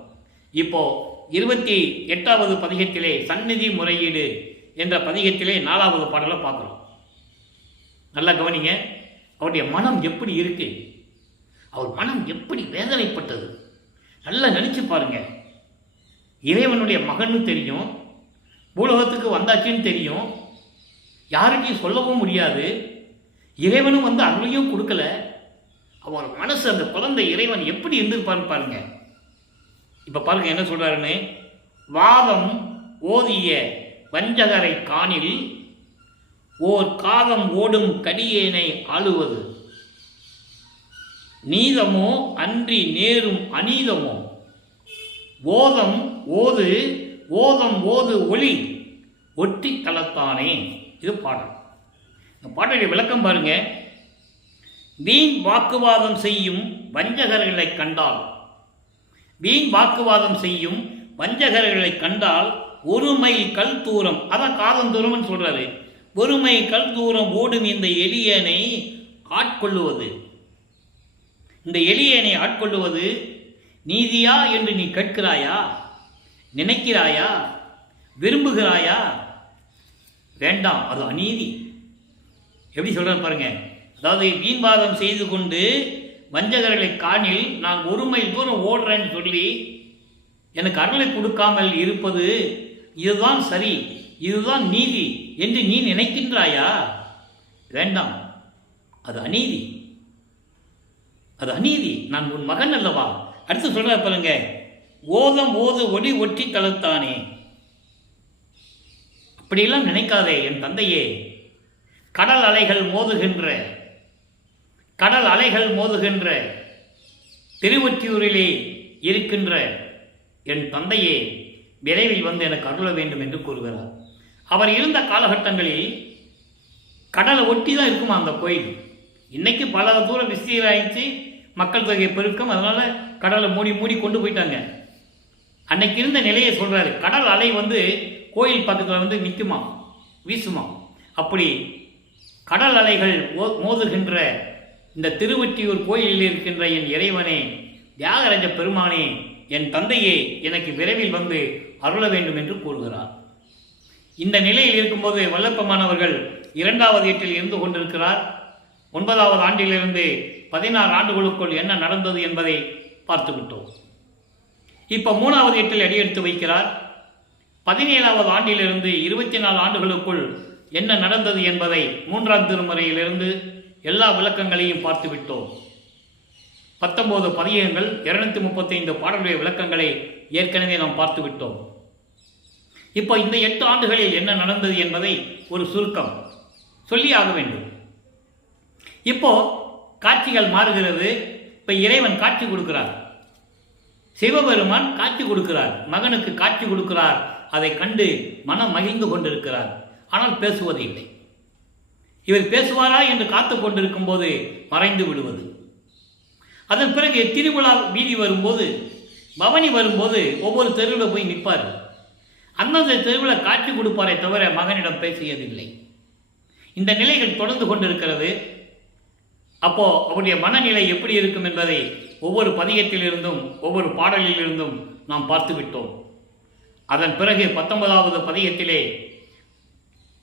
இப்போ 28வது பதிகத்திலே சந்நிதி முறையீடு என்ற பதிகத்திலே 4வது பாடலை பார்க்குறோம். நல்லா கவனிங்க. அவருடைய மனம் எப்படி இருக்கு, அவர் மனம் எப்படி வேதனைப்பட்டது நல்லா நினைச்சு பாருங்க. இறைவனுடைய மகன்னு தெரியும், பூலோகத்துக்கு வந்தாச்சுன்னு தெரியும், யாருக்கையும் சொல்லவும் முடியாது, இறைவனும் வந்து அருளையும் கொடுக்கல. அவர் மனசு, அந்த குழந்தை இறைவன் எப்படி இருந்திருப்பான்னு பாருங்க. இப்ப பாருங்க என்ன சொல்றாருன்னு. வாதம் ஓதிய வஞ்சகரை காணில் ஓர் காதம் ஓடும் கடியேனை ஆளுவது, நீதமோ அன்றி நேரும் அநீதமோ, ஓதம் ஓது ஓதம் ஓது ஒளி ஒற்றி தளத்தானே. இது பாடல். இந்த பாடலுடைய விளக்கம் பாருங்க. வீண் வாக்குவாதம் செய்யும் வஞ்சகர்களை கண்டால், வீண் வாக்குவாதம் செய்யும் வஞ்சகர்களை கண்டால் ஒரு மைல் கல் தூரம், அதான் காதம் தூரம்னு சொல்றாரு, ஒரு மைல் கல் தூரம் ஓடும் இந்த எளியனை ஆட்கொள்ளுவது, இந்த எளியனை ஆட்கொள்ளுவது நீதியா என்று நீ கேட்கிறாயா, நினைக்கிறாயா, விரும்புகிறாயா? வேண்டாம், அது அநீதி. எப்படி சொல்றாரு பாருங்க. அதாவது வீண்வாதம் செய்து கொண்டு வஞ்சகர்களை காணில் நான் ஒரு மைல் தூரம் ஓடுறேன்னு சொல்லி எனக்கு அருளை கொடுக்காமல் இருப்பது இதுதான் சரி, இதுதான் நீதி என்று நீ நினைக்கின்றாயா? வேண்டாம், அது அநீதி, அது அநீதி. நான் உன் மகன் அல்லவா? அடுத்து சொல்ற பாருங்க. ஓதம் ஓது ஒளி ஒற்றி தளத்தானே. அப்படியெல்லாம் நினைக்காதே என் தந்தையே. கடல் அலைகள் மோதுகின்ற, கடல் அலைகள் மோதுகின்ற திருவொற்றியூரிலே இருக்கின்ற என் தந்தையே, விரைவில் வந்து எனக்கு அருள வேண்டும் என்று கூறுகிறார். அவர் இருந்த காலகட்டங்களில் கடலை ஒட்டி தான் இருக்குமா அந்த கோயில். இன்னைக்கு பல தூரம் விஸ்தீராயிடுச்சு, மக்கள் தொகை பெருக்கம், அதனால கடலை மூடி மூடி கொண்டு போயிட்டாங்க. அன்னைக்கு இருந்த நிலையை சொல்றாரு. கடல் அலை வந்து கோயில் பக்கத்தில் வந்து நிற்குமா, வீசுமா. அப்படி கடல் அலைகள் மோதுகின்ற இந்த திருவொற்றியூர் கோயிலில் இருக்கின்ற என் இறைவனே, தியாகராஜ பெருமானே, என் தந்தையே, எனக்கு விரைவில் வந்து அருள வேண்டும் என்று கூறுகிறார். இந்த நிலையில் இருக்கும்போது வல்லப்பமானவர்கள் 2வது ஏட்டில் இருந்து கொண்டிருக்கிறார். 9வது ஆண்டிலிருந்து 16 ஆண்டுகளுக்குள் என்ன நடந்தது என்பதை பார்த்து விட்டோம். இப்போ 3வது ஏட்டில் அடியெடுத்து வைக்கிறார். 17வது ஆண்டிலிருந்து 24 ஆண்டுகளுக்குள் என்ன நடந்தது என்பதை 3ஆம் திருமுறையிலிருந்து எல்லா விளக்கங்களையும் பார்த்து விட்டோம். 19 பதிகங்கள், 235 பாடலுடைய விளக்கங்களை ஏற்கனவே நாம் பார்த்து விட்டோம். இப்போ இந்த 8 ஆண்டுகளில் என்ன நடந்தது என்பதை ஒரு சுருக்கம் சொல்லி ஆக வேண்டும். இப்போ காட்சிகள் மாறுகிறது. இப்போ இறைவன் காட்சி கொடுக்கிறார், சிவபெருமான் காட்சி கொடுக்கிறார், மகனுக்கு காட்சி கொடுக்கிறார். அதை கண்டு மனம் மகிழ்ந்து கொண்டிருக்கிறார். ஆனால் பேசுவது இல்லை. இவர் பேசுவாரா என்று காத்து கொண்டிருக்கும் போது மறைந்து விடுவது. அதன் பிறகு திருவிழா வீதி வரும்போது, பவனி வரும்போது ஒவ்வொரு தெருவில் போய் நிற்பார். அந்தந்த தெருவில் காட்சி கொடுப்பாரே தவிர மகனிடம் பேசியதில்லை. இந்த நிலைகள் தொடர்ந்து கொண்டிருக்கிறது. அப்போ அவருடைய மனநிலை எப்படி இருக்கும் என்பதை ஒவ்வொரு பதிகத்திலிருந்தும் ஒவ்வொரு பாடலிலிருந்தும் நாம் பார்த்து விட்டோம். அதன் பிறகு 19வது பதிகத்திலே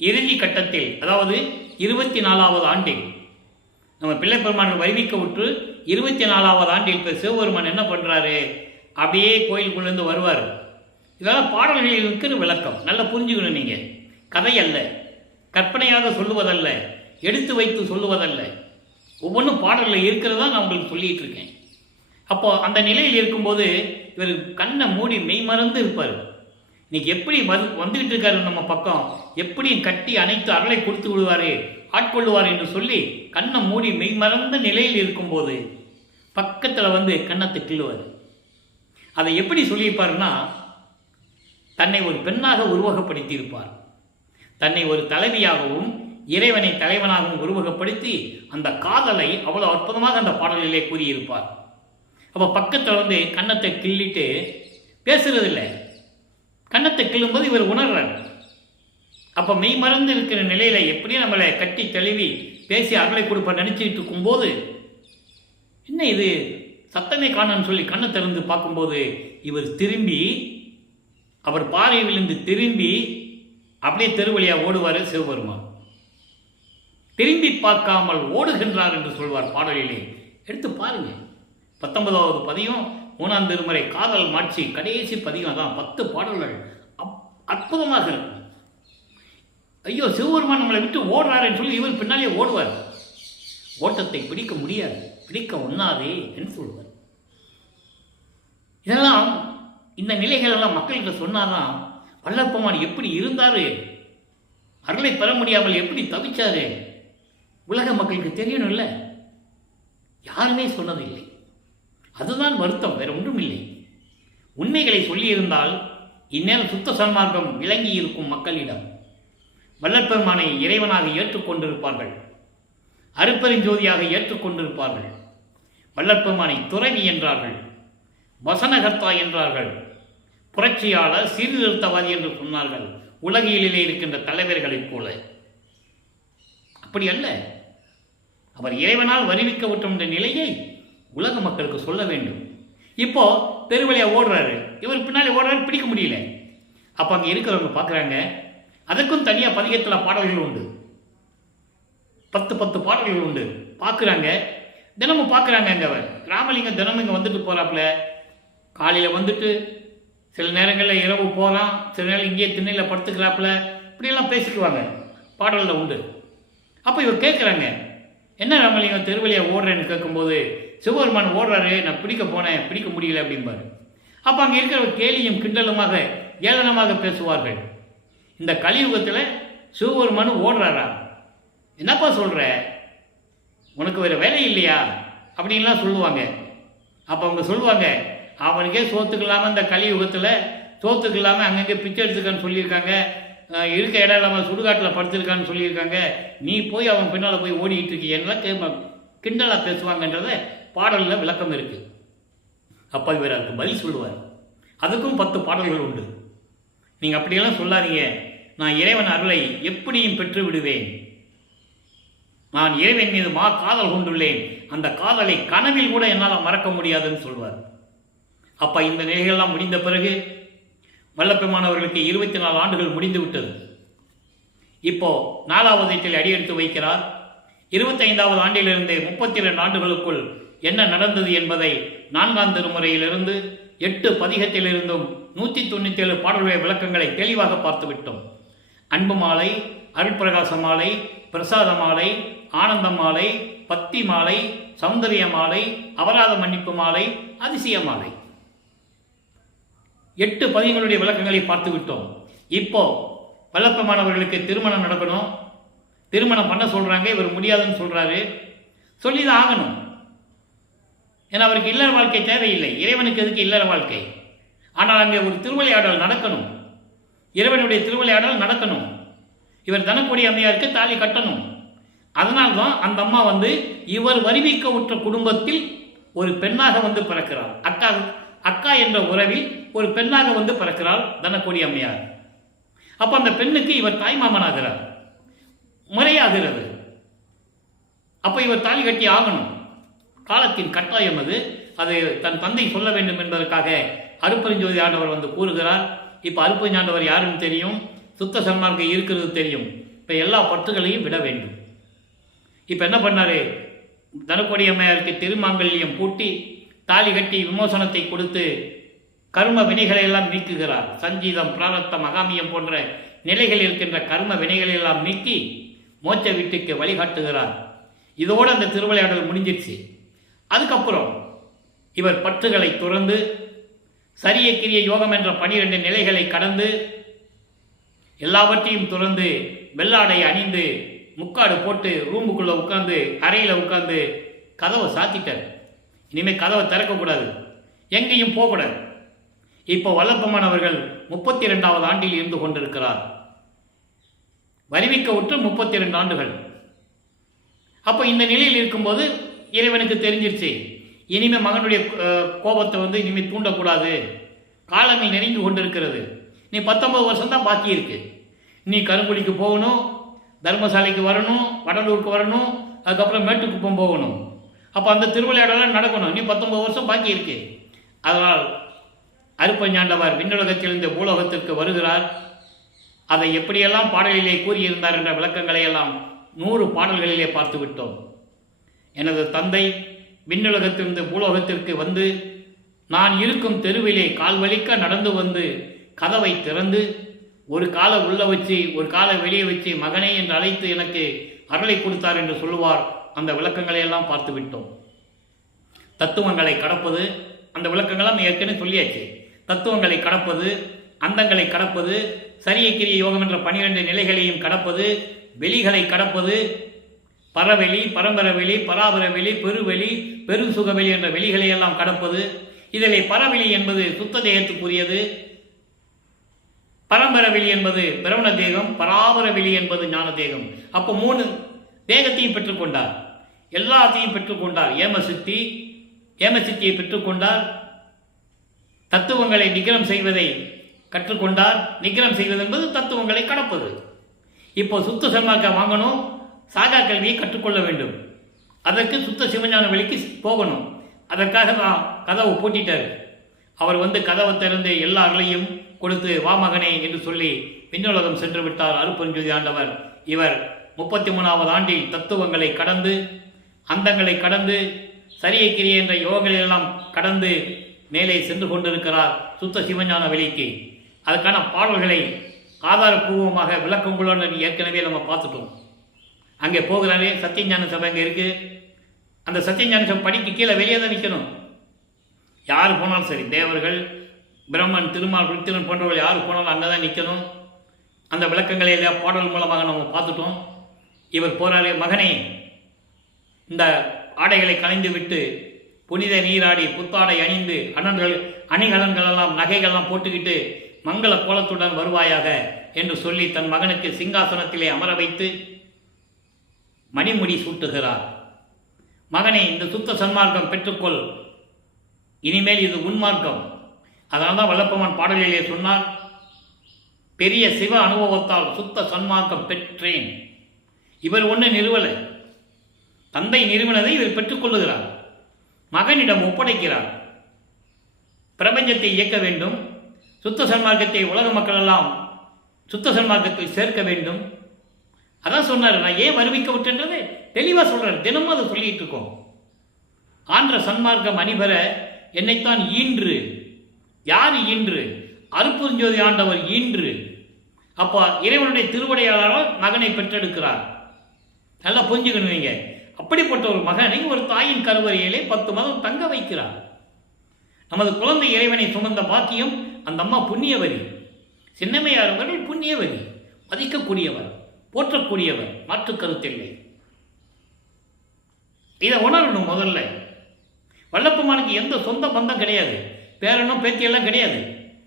இறுதி கட்டத்தில், அதாவது 24வது ஆண்டில் நம்ம பிள்ளை பெருமான் வைவிக்க விட்டு 24வது ஆண்டில் இப்போ சிவபெருமான் என்ன பண்ணுறாரு, அப்படியே கோயிலுக்குள்ளேருந்து வருவார். இதெல்லாம் பாடல்களில் இருக்கிற விளக்கம் நல்லா புரிஞ்சுக்கணும். நீங்கள் கதை அல்ல, கற்பனையாக சொல்லுவதல்ல, எடுத்து வைத்து சொல்லுவதல்ல, ஒவ்வொன்றும் பாடலில் இருக்கிறதா நான் உங்களுக்கு சொல்லிட்டு இருக்கேன். அப்போ அந்த நிலையில் இருக்கும்போது இவர் கண்ணை மூடி மெய் மறந்து இருப்பார். இன்னைக்கு எப்படி வந்துகிட்டு இருக்காரு நம்ம பக்கம், எப்படி கட்டி அனைத்து அருளை கொடுத்து விடுவாரு, ஆட்கொள்ளுவார் என்று சொல்லி கண்ணை மூடி மெய் மறந்த நிலையில் இருக்கும்போது பக்கத்தில் வந்து கண்ணத்தை கிள்ளுவார். அதை எப்படி சொல்லியிருப்பாருன்னா, தன்னை ஒரு பெண்ணாக உருவகப்படுத்தி இருப்பார். தன்னை ஒரு தலைவியாகவும் இறைவனை தலைவனாகவும் உருவகப்படுத்தி அந்த காதலை அவ்வளவு அற்புதமாக அந்த பாடலிலே கூறியிருப்பார். அப்போ பக்கத்தில் வந்து கன்னத்தை கிள்ளிட்டு பேசுறதில்ல. கன்னத்தை கிள்ளும்போது இவர் உணர்றார். அப்போ மெய் மறந்து இருக்கிற நிலையில எப்படியும் நம்மளை கட்டி தழுவி பேசி அருளை கொடுப்ப நினைச்சிட்டு இருக்கும்போது என்ன இது சத்தமே காணன்னு சொல்லி கண்ணை திறந்து பார்க்கும்போது இவர் திரும்பி அவர் பாறையிலிருந்து திரும்பி அப்படியே தெருவழியாக ஓடுவார் சிவபெருமான். திரும்பி பார்க்காமல் ஓடுகின்றார் என்று சொல்வார் பாடலிலே. எடுத்து பாருங்க. 19வது பதியம் 3ஆம் திருமுறை காதல் மாட்சி கடைசி பதிகம் தான். 10 பாடல்கள் அற்புதமாக இருக்கும். ஐயோ சிவபெருமான் நம்மளை விட்டு ஓடுறாருன்னு சொல்லி இவர் பின்னாலே ஓடுவார். ஓட்டத்தை பிடிக்க முடியாது, பிடிக்க ஒண்ணாதே என்று சொல்வார். இதெல்லாம் இந்த நிலைகள் எல்லாம் மக்கள்கிட்ட சொன்னாதான் வல்லப்பெருமான் எப்படி இருந்தாரு, அருளை பெற முடியாமல் எப்படி தவிச்சாரு உலக மக்களுக்கு தெரியணும் இல்லை. யாருமே சொன்னதில்லை. அதுதான் வருத்தம், வேற ஒன்றும் இல்லை. உண்மைகளை சொல்லியிருந்தால் இந்நேரம் சுத்த சன்மார்க்கம் விளங்கி இருக்கும் மக்களிடம் வல்லப்பெருமானை இறைவனாக ஏற்றுக்கொண்டிருப்பார்கள், அருப்பெருஞ்சோதியாக ஏற்றுக்கொண்டிருப்பார்கள். வல்லப்பெருமானை துறவி என்றார்கள், வசனகர்த்தா என்றார்கள், புரட்சியாளர் சீர்திருத்தவாதி என்று சொன்னார்கள் உலகிலே இருக்கின்ற தலைவர்களைப் போல. அப்படி அல்ல. அவர் இறைவனால் வருவிக்க விட்ட நிலையை உலக மக்களுக்கு சொல்ல வேண்டும். இப்போ தெருவழியா ஓடுறாரு, இவர் பின்னாடி ஓடுறாரு, பிடிக்க முடியல. அப்போ அங்கே இருக்கிறவங்க பார்க்குறாங்க. அதற்கும் தனியாக பதிகத்தில் பாடல்கள் உண்டு, 10 பாடல்கள் உண்டு. பார்க்குறாங்க, தினமும் பார்க்குறாங்க. அங்கே ராமலிங்கம் தினமும் இங்கே வந்துட்டு போகிறாப்புல. காலையில் வந்துட்டு சில நேரங்களில் இரவு போகலாம், சில நேரம் இங்கேயே திண்ணையில் படுத்துக்கிறாப்புல. இப்படியெல்லாம் பேசிக்குவாங்க, பாடலில் உண்டு. அப்போ இவர் கேட்குறாங்க, என்ன ராமலிங்கம் தெருவழியாக ஓடுறேன்னு கேட்கும்போது சிவபெருமான் ஓடுறாரு, நான் பிடிக்க போனேன், பிடிக்க முடியல அப்படிம்பாரு. அப்போ அங்கே இருக்கிறவர் கேலியும் கிண்டலுமாக ஏளனமாக பேசுவார்கள். இந்த கலியுகத்தில் சிவபெருமான் ஓடுறாரா, என்னப்பா சொல்கிற, உனக்கு வேறு வேலை இல்லையா அப்படின்லாம் சொல்லுவாங்க. அப்போ அவங்க சொல்லுவாங்க, அவனுக்கே சோத்துக்கு இல்லாமல் இந்த கலியுகத்தில் சோத்துக்கு இல்லாமல் அங்கங்கே பிச்சை எடுத்துக்கான்னு சொல்லியிருக்காங்க, இருக்க இடம் இல்லாமல் சுடுகாட்டில் படுத்திருக்கான்னு சொல்லியிருக்காங்க, நீ போய் அவன் பின்னால் போய் ஓடிக்கிட்டு இருக்கீங்கலாம் கிண்டலாக பேசுவாங்கன்றத பாடலில் விளக்கம் இருக்குது. அப்போ இவர் அதுக்கு பதில் சொல்லுவார். அதுக்கும் 10 பாடல்கள் உண்டு. நீங்கள் அப்படியெல்லாம் சொல்லாதீங்க, நான் இறைவன் அருளை எப்படியும் பெற்று விடுவேன், நான் இறைவன் மீது காதல் கொண்டுள்ளேன், அந்த காதலை கனவில் கூட என்னால் மறக்க முடியாதுன்னு சொல்வார். அப்போ இந்த நிலைகள்லாம் முடிந்த பிறகு வல்லப்பெருமானவர்களுக்கு 24 ஆண்டுகள் முடிந்து விட்டது. இப்போ 4வது வயதில் அடியெடுத்து வைக்கிறார். 25வது ஆண்டிலிருந்து 32 ஆண்டுகளுக்குள் என்ன நடந்தது என்பதை 4ஆம் திருமுறையிலிருந்து 8 பதிகத்திலிருந்தும் 197 பாடல்களுடைய விளக்கங்களை தெளிவாக பார்த்துவிட்டோம். அன்பு மாலை, அருட்பிரகாச மாலை, பிரசாத மாலை, ஆனந்த மாலை, பத்தி மாலை, சௌந்தரிய மாலை, அபராத மன்னிப்பு மாலை, அதிசய மாலை, 8 பதிகங்களுடைய விளக்கங்களை பார்த்து விட்டோம். இப்போ வல்லப்பெருமானவர்களுக்கு திருமணம் நடக்கணும், திருமணம் பண்ண சொல்றாங்க, இவர் முடியாதுன்னு சொல்றாரு, சொல்லிதான் ஆகணும். ஏன்னா அவருக்கு இல்லற வாழ்க்கை தேவையில்லை, இறைவனுக்கு எதுக்கு இல்லற வாழ்க்கை. ஆனால் அங்கே ஒரு திருவிளையாடல் நடக்கணும், இறைவனுடைய திருவிளையாடல் நடக்கணும். இவர் தனக்குடி அம்மையாருக்கு தாலி கட்டணும். அதனால்தான் அந்த அம்மா இவர் வருவிக்க உற்ற குடும்பத்தில் ஒரு பெண்ணாக பிறக்கிறார். அக்கா என்ற உறவில் ஒரு பெண்ணாக பிறக்கிறார் தனக்குடி அம்மையார். அப்ப அந்த பெண்ணுக்கு இவர் தாய்மாமனாகிறார், முறையாகிறது. அப்ப இவர் தாலி கட்டி ஆகணும், காலத்தின் கட்டாயம் அது. அது தன் தந்தை சொல்ல வேண்டும் என்பதற்காக அருப்பெருஞ்சோதி ஆண்டவர் கூறுகிறார். இப்ப அருப்பெருஞ்சோதி ஆண்டவர் யாருன்னு தெரியும், சுத்த சன்மார்க்கம் இருக்கிறது தெரியும். இப்ப எல்லா பற்றுகளையும் விட வேண்டும். இப்ப என்ன பண்ணாரு, தனக்குடி அம்மையாருக்கு திருமாங்கல்யம் பூட்டி தாலி கட்டி விமோசனத்தை கொடுத்து கர்ம வினைகளை எல்லாம் நீக்குகிறார். சஞ்சீதம், பிராரத்தம், அகாமியம் போன்ற நிலைகள் இருக்கின்ற கர்ம வினைகளை எல்லாம் நீக்கி மோட்ச வீட்டுக்கு வழிகாட்டுகிறார். இதோடு அந்த திருவிளையாடல் முடிஞ்சிருச்சு. அதுக்கப்புறம் இவர் பற்றுகளை துறந்து சரிய கிரிய யோகம் என்ற 12 நிலைகளை கடந்து எல்லாவற்றையும் துறந்து வெள்ளாடை அணிந்து முக்காடு போட்டு ரூமுக்குள்ள உட்கார்ந்து அறையில் உட்கார்ந்து கதவை சாத்திட்டார். இனிமேல் கதவை திறக்கக்கூடாது, எங்கேயும் போகக்கூடாது. இப்போ வல்லப்பெருமானவர்கள் 32வது ஆண்டில் இருந்து கொண்டிருக்கிறார். வருவிக்க உற்று 32 ஆண்டுகள். அப்போ இந்த நிலையில் இருக்கும்போது இறைவனுக்கு தெரிஞ்சிருச்சு, இனிமேல் மகனுடைய கோபத்தை இனிமேல் தூண்டக்கூடாது, காலங்கள் நெருங்கி கொண்டிருக்கிறது, நீ 19 வருஷம் தான் பாக்கி இருக்கு, நீ கருங்குடிக்கு போகணும், தர்மசாலைக்கு வரணும், வடலூருக்கு வரணும், அதுக்கப்புறம் மேட்டுக்குப்பம் போகணும். அப்போ அந்த திருவிளையாடலாம் நடக்கணும், நீ 19 வருஷம் பாக்கி இருக்கு. அதனால் அருப்பஞ்சாண்டவர் விண்ணுலகத்திலிருந்து பூலோகத்திற்கு வருகிறார். அதை எப்படியெல்லாம் பாடலிலே கூறியிருந்தார் என்ற விளக்கங்களை எல்லாம் 100 பாடல்களிலே பார்த்து விட்டோம். எனது தந்தை விண்ணுலகத்திலிருந்து பூலோகத்திற்கு வந்து நான் இருக்கும் தெருவிலே கால்வலிக்க நடந்து வந்து கதவை திறந்து ஒரு காலை உள்ள வச்சு ஒரு காலை வெளியே வச்சு மகனே என்று அழைத்து எனக்கு அருளை கொடுத்தார் என்று சொல்லுவார். அந்த விளக்கங்களை எல்லாம் பார்த்து விட்டோம். தத்துவங்களை கடப்பது, அந்த விளக்கங்கள்லாம் ஏற்கனவே சொல்லியாச்சு. தத்துவங்களை கடப்பது, அந்தங்களை கடப்பது, சரியக்கிரிய யோகம் என்ற 12 நிலைகளையும் கடப்பது, வெளிகளை கடப்பது, பரவெளி, பரம்பரவெளி, பராபரவெளி, பெருவெளி, பெருசுகவெளி என்ற வெளிகளை எல்லாம் கடப்பது. இதிலே பரவெளி என்பது சுத்த தேகத்துக்குரியது, பரம்பரவெளி என்பது பிரவண தேகம், பராபரவெளி என்பது ஞான தேகம். அப்போ 3 தேகத்தையும் பெற்றுக்கொண்டார், எல்லாத்தையும் பெற்றுக்கொண்டார். ஏமசித்தியை பெற்றுக்கொண்டார், தத்துவங்களை நிகரம் செய்வதை கற்றுக்கொண்டார். நிகரம் செய்வது என்பது தத்துவங்களை கடப்பது. இப்போ சுத்த சன்மார்க்கம் வாங்கணும், சாகா கல்வியை கற்றுக்கொள்ள வேண்டும். அதற்கு சுத்த சிவஞான வெளிக்கு போகணும். அதற்காக தான் கதவை பூட்டிட்டார். அவர் கதவை திறந்து எல்லா அருளையும் கொடுத்து வா மகனே என்று சொல்லி விண்ணுலகம் சென்று விட்டார் அருட்பெருஞ்ஜோதி ஆண்டவர். இவர் 33வது ஆண்டில் தத்துவங்களை கடந்து, அந்தங்களை கடந்து, சரியக்கிரிய என்ற யோகங்களெல்லாம் கடந்து மேலே சென்று கொண்டிருக்கிறார் சுத்த சிவஞான வெளிக்கு. அதுக்கான பாடல்களை ஆதாரபூர்வமாக விளக்கங்களுடன் ஏற்கனவே நம்ம பார்த்துட்டோம். அங்கே போகிறாரே சத்தியஞான சபை அங்கே இருக்குது. அந்த சத்தியஞான சபை படிக்கு கீழே வெளியே தான் நிற்கணும். யார் போனாலும் சரி, தேவர்கள், பிரம்மன், திருமால், ருத்திரன் போன்றவர்கள் யார் போனாலும் அங்கே தான் நிற்கணும். அந்த விளக்கங்களை எல்லாம் பாடல் மூலமாக நம்ம பார்த்துட்டோம். இவர் போகிறாரே, மகனே இந்த ஆடைகளை களைந்து விட்டு புனித நீராடி புத்தாடை அணிந்து அணிகலன்களெல்லாம் நகைகளெல்லாம் போட்டுக்கிட்டு மங்கள கோலத்துடன் வருவாயாக என்று சொல்லி தன் மகனுக்கு சிங்காசனத்திலே அமர வைத்து மணிமுடி சூட்டுகிறார். மகனே, இந்த சுத்த சன்மார்க்கம் பெற்றுக்கொள், இனிமேல் இது உன்மார்க்கம். அதனால்தான் தான் வல்லப்பமான் பாடலிலே சொன்னார், பெரிய சிவ அனுபவத்தால் சுத்த சன்மார்க்கம் பெற்றேன். இவர் ஒன்று நிறுவலை, தந்தை நிறுவனதை இவர் பெற்றுக்கொள்ளுகிறார், மகனிடம் ஒப்படைக்கிறார். பிரபஞ்சத்தை இயக்க வேண்டும், சுத்த சன்மார்க்கத்தை உலக மக்கள் எல்லாம் சுத்த சன்மார்க்கத்தில் சேர்க்க வேண்டும். அதான் சொன்னார். நான் ஏன் வருவிக்க விட்டுன்றது தெளிவாக சொல்றார். தினமும் அதை சொல்லிட்டு இருக்கோம். ஆன்ற சன்மார்க்கம் அணிபெற என்னைத்தான் ஈன்று. யார் ஈன்று? அருட்பெருஞ்ஜோதி ஆண்டவர் ஈன்று. அப்போ இறைவனுடைய திருவடையாளரால் மகனை பெற்றெடுக்கிறார். நல்லா புரிஞ்சுக்கணும். நீங்க அப்படிப்பட்ட ஒரு மகனை ஒரு தாயின் கருவறையிலே 10 மாதம் தங்க வைக்கிறார். நமது குழந்தை இறைவனை சுமந்த பாக்கியம் அந்த அம்மா புண்ணியவதி. சின்னமையார் அவர்கள் புண்ணியவதி, மதிக்கக்கூடியவர், போற்றக்கூடியவர், மாற்று கருத்தில்லை. இதை உணரணும். முதல்ல வல்லப்பமானுக்கு எந்த சொந்த பந்தம் கிடையாது, பேரனும் பேத்தியெல்லாம் கிடையாது.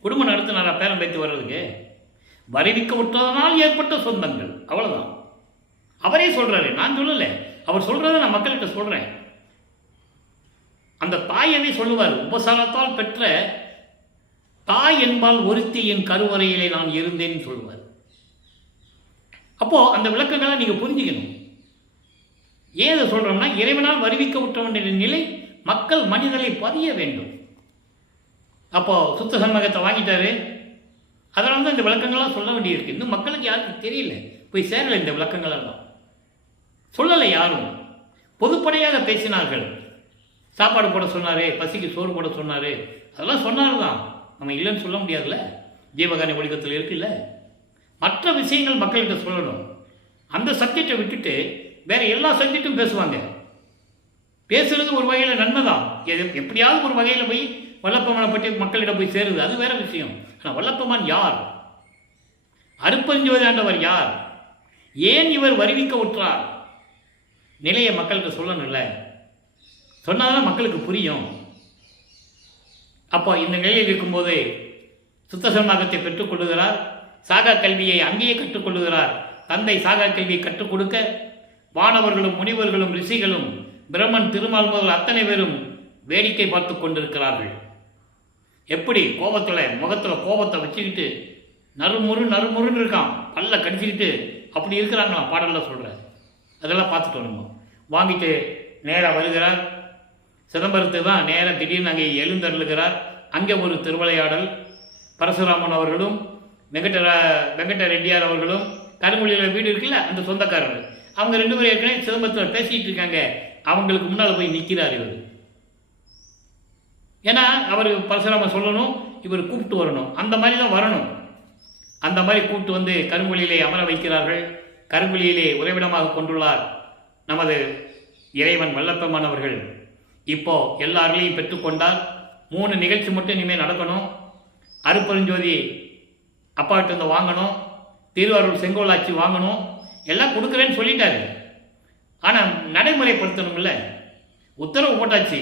குடும்பம் நடத்தினாரா பேரன் பேத்தி வர்றதுக்கு? வருவிக்க விட்டதனால் ஏற்பட்ட சொந்தங்கள், அவ்வளவுதான். அவரே சொல்றாரு, நான் சொல்லலை, அவர் சொல்றதை நான் மக்கள்கிட்ட சொல்றேன். அந்த தாயவே சொல்லுவார், உபசாரத்தால் பெற்ற தாய் என்பால் ஒருத்தியின் கருவறையிலே நான் இருந்தேன்னு சொல்லுவார். அப்போ அந்த விளக்கங்களை நீங்க புரிஞ்சுக்கணும். ஏன் இதை சொல்றோம்னா, இறைவனால் வருவிக்க விட்ட வேண்டிய நிலை மக்கள் மனிதரை பதிய வேண்டும். அப்போ சுத்த சன்மார்க்கத்தை வாங்கிட்டாரு. அதனால தான் இந்த விளக்கங்கள்லாம் சொல்ல வேண்டியிருக்கு. இன்னும் மக்களுக்கு யாருக்கும் தெரியல, போய் சேரலை. இந்த விளக்கங்கள் எல்லாம் சொல்லலை யாரும். பொதுப்படையாக பேசினார்கள். சாப்பாடு போட சொன்னாரு, பசிக்கு சோறு போட சொன்னாரு, அதெல்லாம் சொன்னாரு தான், நம்ம இல்லைன்னு சொல்ல முடியாதுல்ல. ஜீவகாரணி ஒழுக்கத்தில் இருக்குல்ல. மற்ற விஷயங்கள் மக்கள்கிட்ட சொல்லணும். அந்த சப்ஜெக்டை விட்டுட்டு வேற எல்லா சப்ஜெக்டும் பேசுவாங்க. பேசுறது ஒரு வகையில் நன்மை தான். எப்படியாவது ஒரு வகையில் போய் வல்லப்பமானை பற்றி மக்களிடம் போய் சேருது, அது வேற விஷயம். ஆனால் வல்லப்பமான் யார்? அருட்பெருஞ்ஜோதி ஆண்டவர் யார்? ஏன் இவர் வருவிக்க உற்றார்? நிலையை மக்களுக்கு சொல்லணும்ல. சொன்னாதான் மக்களுக்கு புரியும். அப்போ இந்த நிலையில் இருக்கும்போது சுத்த சன்மார்க்கத்தை பெற்றுக்கொள்ளுகிறார். சாகா கல்வியை அங்கேயே கற்றுக்கொள்ளுகிறார். தந்தை சாகா கல்வியை கற்றுக் கொடுக்க வானவர்களும் முனிவர்களும் ரிஷிகளும் பிரம்மன், திருமால் முதல் அத்தனை பேரும் வேடிக்கை பார்த்து கொண்டிருக்கிறார்கள். எப்படி முகத்தில் கோபத்தை வச்சுக்கிட்டு நறுமுறுன்னு இருக்கான், பல்ல கடிச்சிக்கிட்டு அப்படி இருக்கிறாங்களாம் பாடலில் சொல்கிறார். அதெல்லாம் பார்த்துட்டு நம்ம வாங்கிட்டு நேராக வருகிறார். சிதம்பரத்து தான் நேராக திடீர்னு அங்கே எழுந்தருளுகிறார். அங்கே ஒரு திருவிளையாடல். பரசுராமன் அவர்களும் வெங்கட ரெட்டியார் அவர்களும் கருங்குழியில் வீடு இருக்குல்ல, அந்த சொந்தக்காரர்கள், அவங்க 2 பேரும் ஏற்கனவே சிதம்பரத்தில் பேசிகிட்டு இருக்காங்க. அவங்களுக்கு முன்னால் போய் நிற்கிறார் இவர். ஏன்னா அவர் பரசுராமன் சொல்லணும், இவர் கூப்பிட்டு வரணும், அந்த மாதிரி தான் வரணும். அந்த மாதிரி கூப்பிட்டு வந்து கருங்குழியிலே அமர வைக்கிறார்கள். கருங்குழியிலே உறைவிடமாக கொண்டுள்ளார் நமது இறைவன் வல்லப்பெருமான் அவர்கள். இப்போ எல்லாரையும் பெற்றுக்கொண்டால் 3 நிகழ்ச்சி மட்டும் இனிமேல் நடக்கணும். அருப்பெருஞ்சோதி அப்பாட்ட இருந்து வாங்கணும், திருவாரூர் செங்கோலாட்சி வாங்கணும், எல்லாம் கொடுக்குறேன்னு சொல்லிட்டாரு. ஆனால் நடைமுறைப்படுத்தணும்ல, உத்தரவு போட்டாச்சு,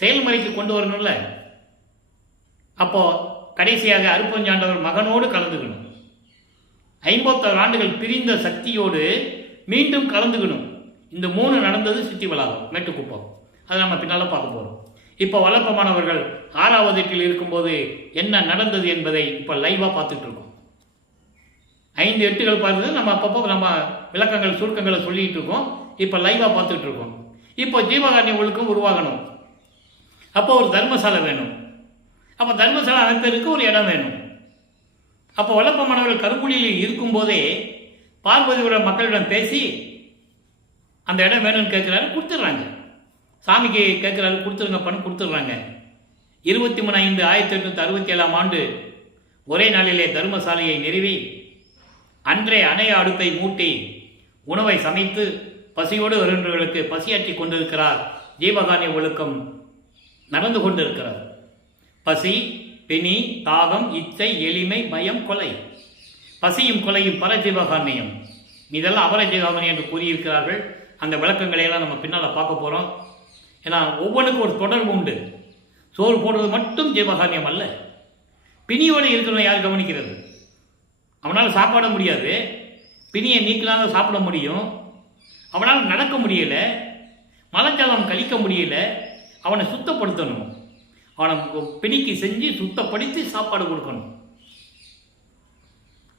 செயல்முறைக்கு கொண்டு வரணும்ல. அப்போ கடைசியாக அருப்பெருஞ்சாண்டவர் மகனோடு கலந்துக்கணும். 51 ஆண்டுகள் பிரிந்த சக்தியோடு மீண்டும் கலந்துக்கணும். இந்த 3 நடந்தது சித்தி வளாகம் மேட்டுக்குப்பம். அதை நம்ம பின்னால் பார்க்க போகிறோம். இப்போ வல்லப்பமானவர்கள் 6வது எட்டில் இருக்கும்போது என்ன நடந்தது என்பதை இப்போ லைவாக பார்த்துட்டு இருக்கோம். 5 எட்டுகள் பார்த்தது நம்ம அப்பப்போ நம்ம விளக்கங்கள் சுருக்கங்களை சொல்லிகிட்டு இருக்கோம். இப்போ லைவாக பார்த்துட்டு இருக்கோம். இப்போ ஜீவகாருண்ய ஒழுக்கம் உருவாகணும். அப்போ ஒரு தர்மசாலை வேணும். அப்போ தர்மசாலை அமைப்பதற்கு ஒரு இடம் வேணும். அப்போ வல்லப்பமானவர்கள் கருங்குழியில் இருக்கும்போதே பார்வதியோட மக்களிடம் பேசி அந்த இடம் வேணும்னு கேட்குறாரு, கொடுத்துட்றாங்க. சாமிக்கு கேட்குறாரு, கொடுத்துருங்க, பணம் கொடுத்துட்றாங்க. 23/5/1867 ஆண்டு ஒரே நாளிலே தர்மசாலையை நிறுவி அன்றே அணைய அடுப்பை மூட்டி உணவை சமைத்து பசியோடு வருகின்றவர்களுக்கு பசியாற்றி கொண்டிருக்கிறார். ஜீவகாருண்ய ஒழுக்கம் நடந்து கொண்டிருக்கிறார். பசி, பிணி, தாகம், இச்சை, எளிமை, பயம், கொலை. பசியும் கொலையும் பரஜீவகாருண்யம். இதெல்லாம் அபரஜீவகாருண்யம் என்று கூறியிருக்கிறார்கள். அந்த விளக்கங்களையெல்லாம் நம்ம பின்னால் பார்க்க போகிறோம். ஏன்னா ஒவ்வொன்றுக்கும் ஒரு தொடர்பு உண்டு. சோறு போடுறது மட்டும் ஜீவகாருண்யம் அல்ல. பிணியோடு இருக்கிறவன் யார் கவனிக்கிறது? அவனால் சாப்பிட முடியாது, பிணியை நீக்கினாலும் சாப்பிட முடியும். அவனால் நடக்க முடியலை, மலஜலம் கழிக்க முடியல, அவனை சுத்தப்படுத்தணும். அவனை பிணிக்கு செஞ்சு சுத்தப்படுத்தி சாப்பாடு கொடுக்கணும்.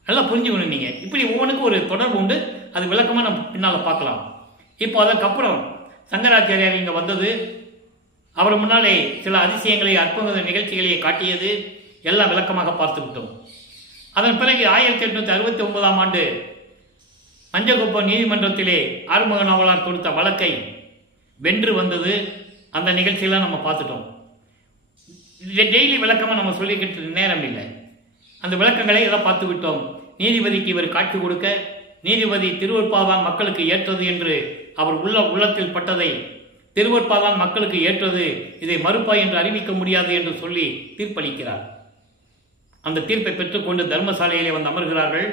நல்லா புரிஞ்சுக்கணும் நீங்கள். இப்படி ஒவ்வொன்றுக்கும் ஒரு தொடர்பு உண்டு. அது விளக்கமாக நம்ம பின்னால் பார்க்கலாம். இப்போ அதுக்கப்புறம் சங்கராச்சாரியார் இங்கே வந்தது, அவர் முன்னாலே சில அதிசயங்களை அற்புத நிகழ்ச்சிகளை காட்டியது எல்லாம் விளக்கமாக பார்த்து விட்டோம். அதன் பிறகு 1869 ஆண்டு மஞ்சக்குப்பம் நீதிமன்றத்திலே ஆறுமுக நாவலார் கொடுத்த வழக்கை வென்று வந்தது. அந்த நிகழ்ச்சியெல்லாம் நம்ம பார்த்துட்டோம். டெய்லி விளக்கமாக நம்ம சொல்லிக்கிட்டு நேரம் இல்லை. அந்த விளக்கங்களை எல்லாம் பார்த்து விட்டோம். நீதிபதிக்கு இவர் காட்சி கொடுக்க, நீதிபதி திருவற்பாதான் மக்களுக்கு ஏற்றது என்று அவர் உள்ளத்தில் பட்டதை திருவற்பாதான் மக்களுக்கு ஏற்றது, இதை மறுப்பாய் என்று அறிவிக்க முடியாது என்று சொல்லி தீர்ப்பளிக்கிறார். அந்த தீர்ப்பை பெற்றுக்கொண்டு தர்மசாலையிலே வந்து அமர்கிறார்கள்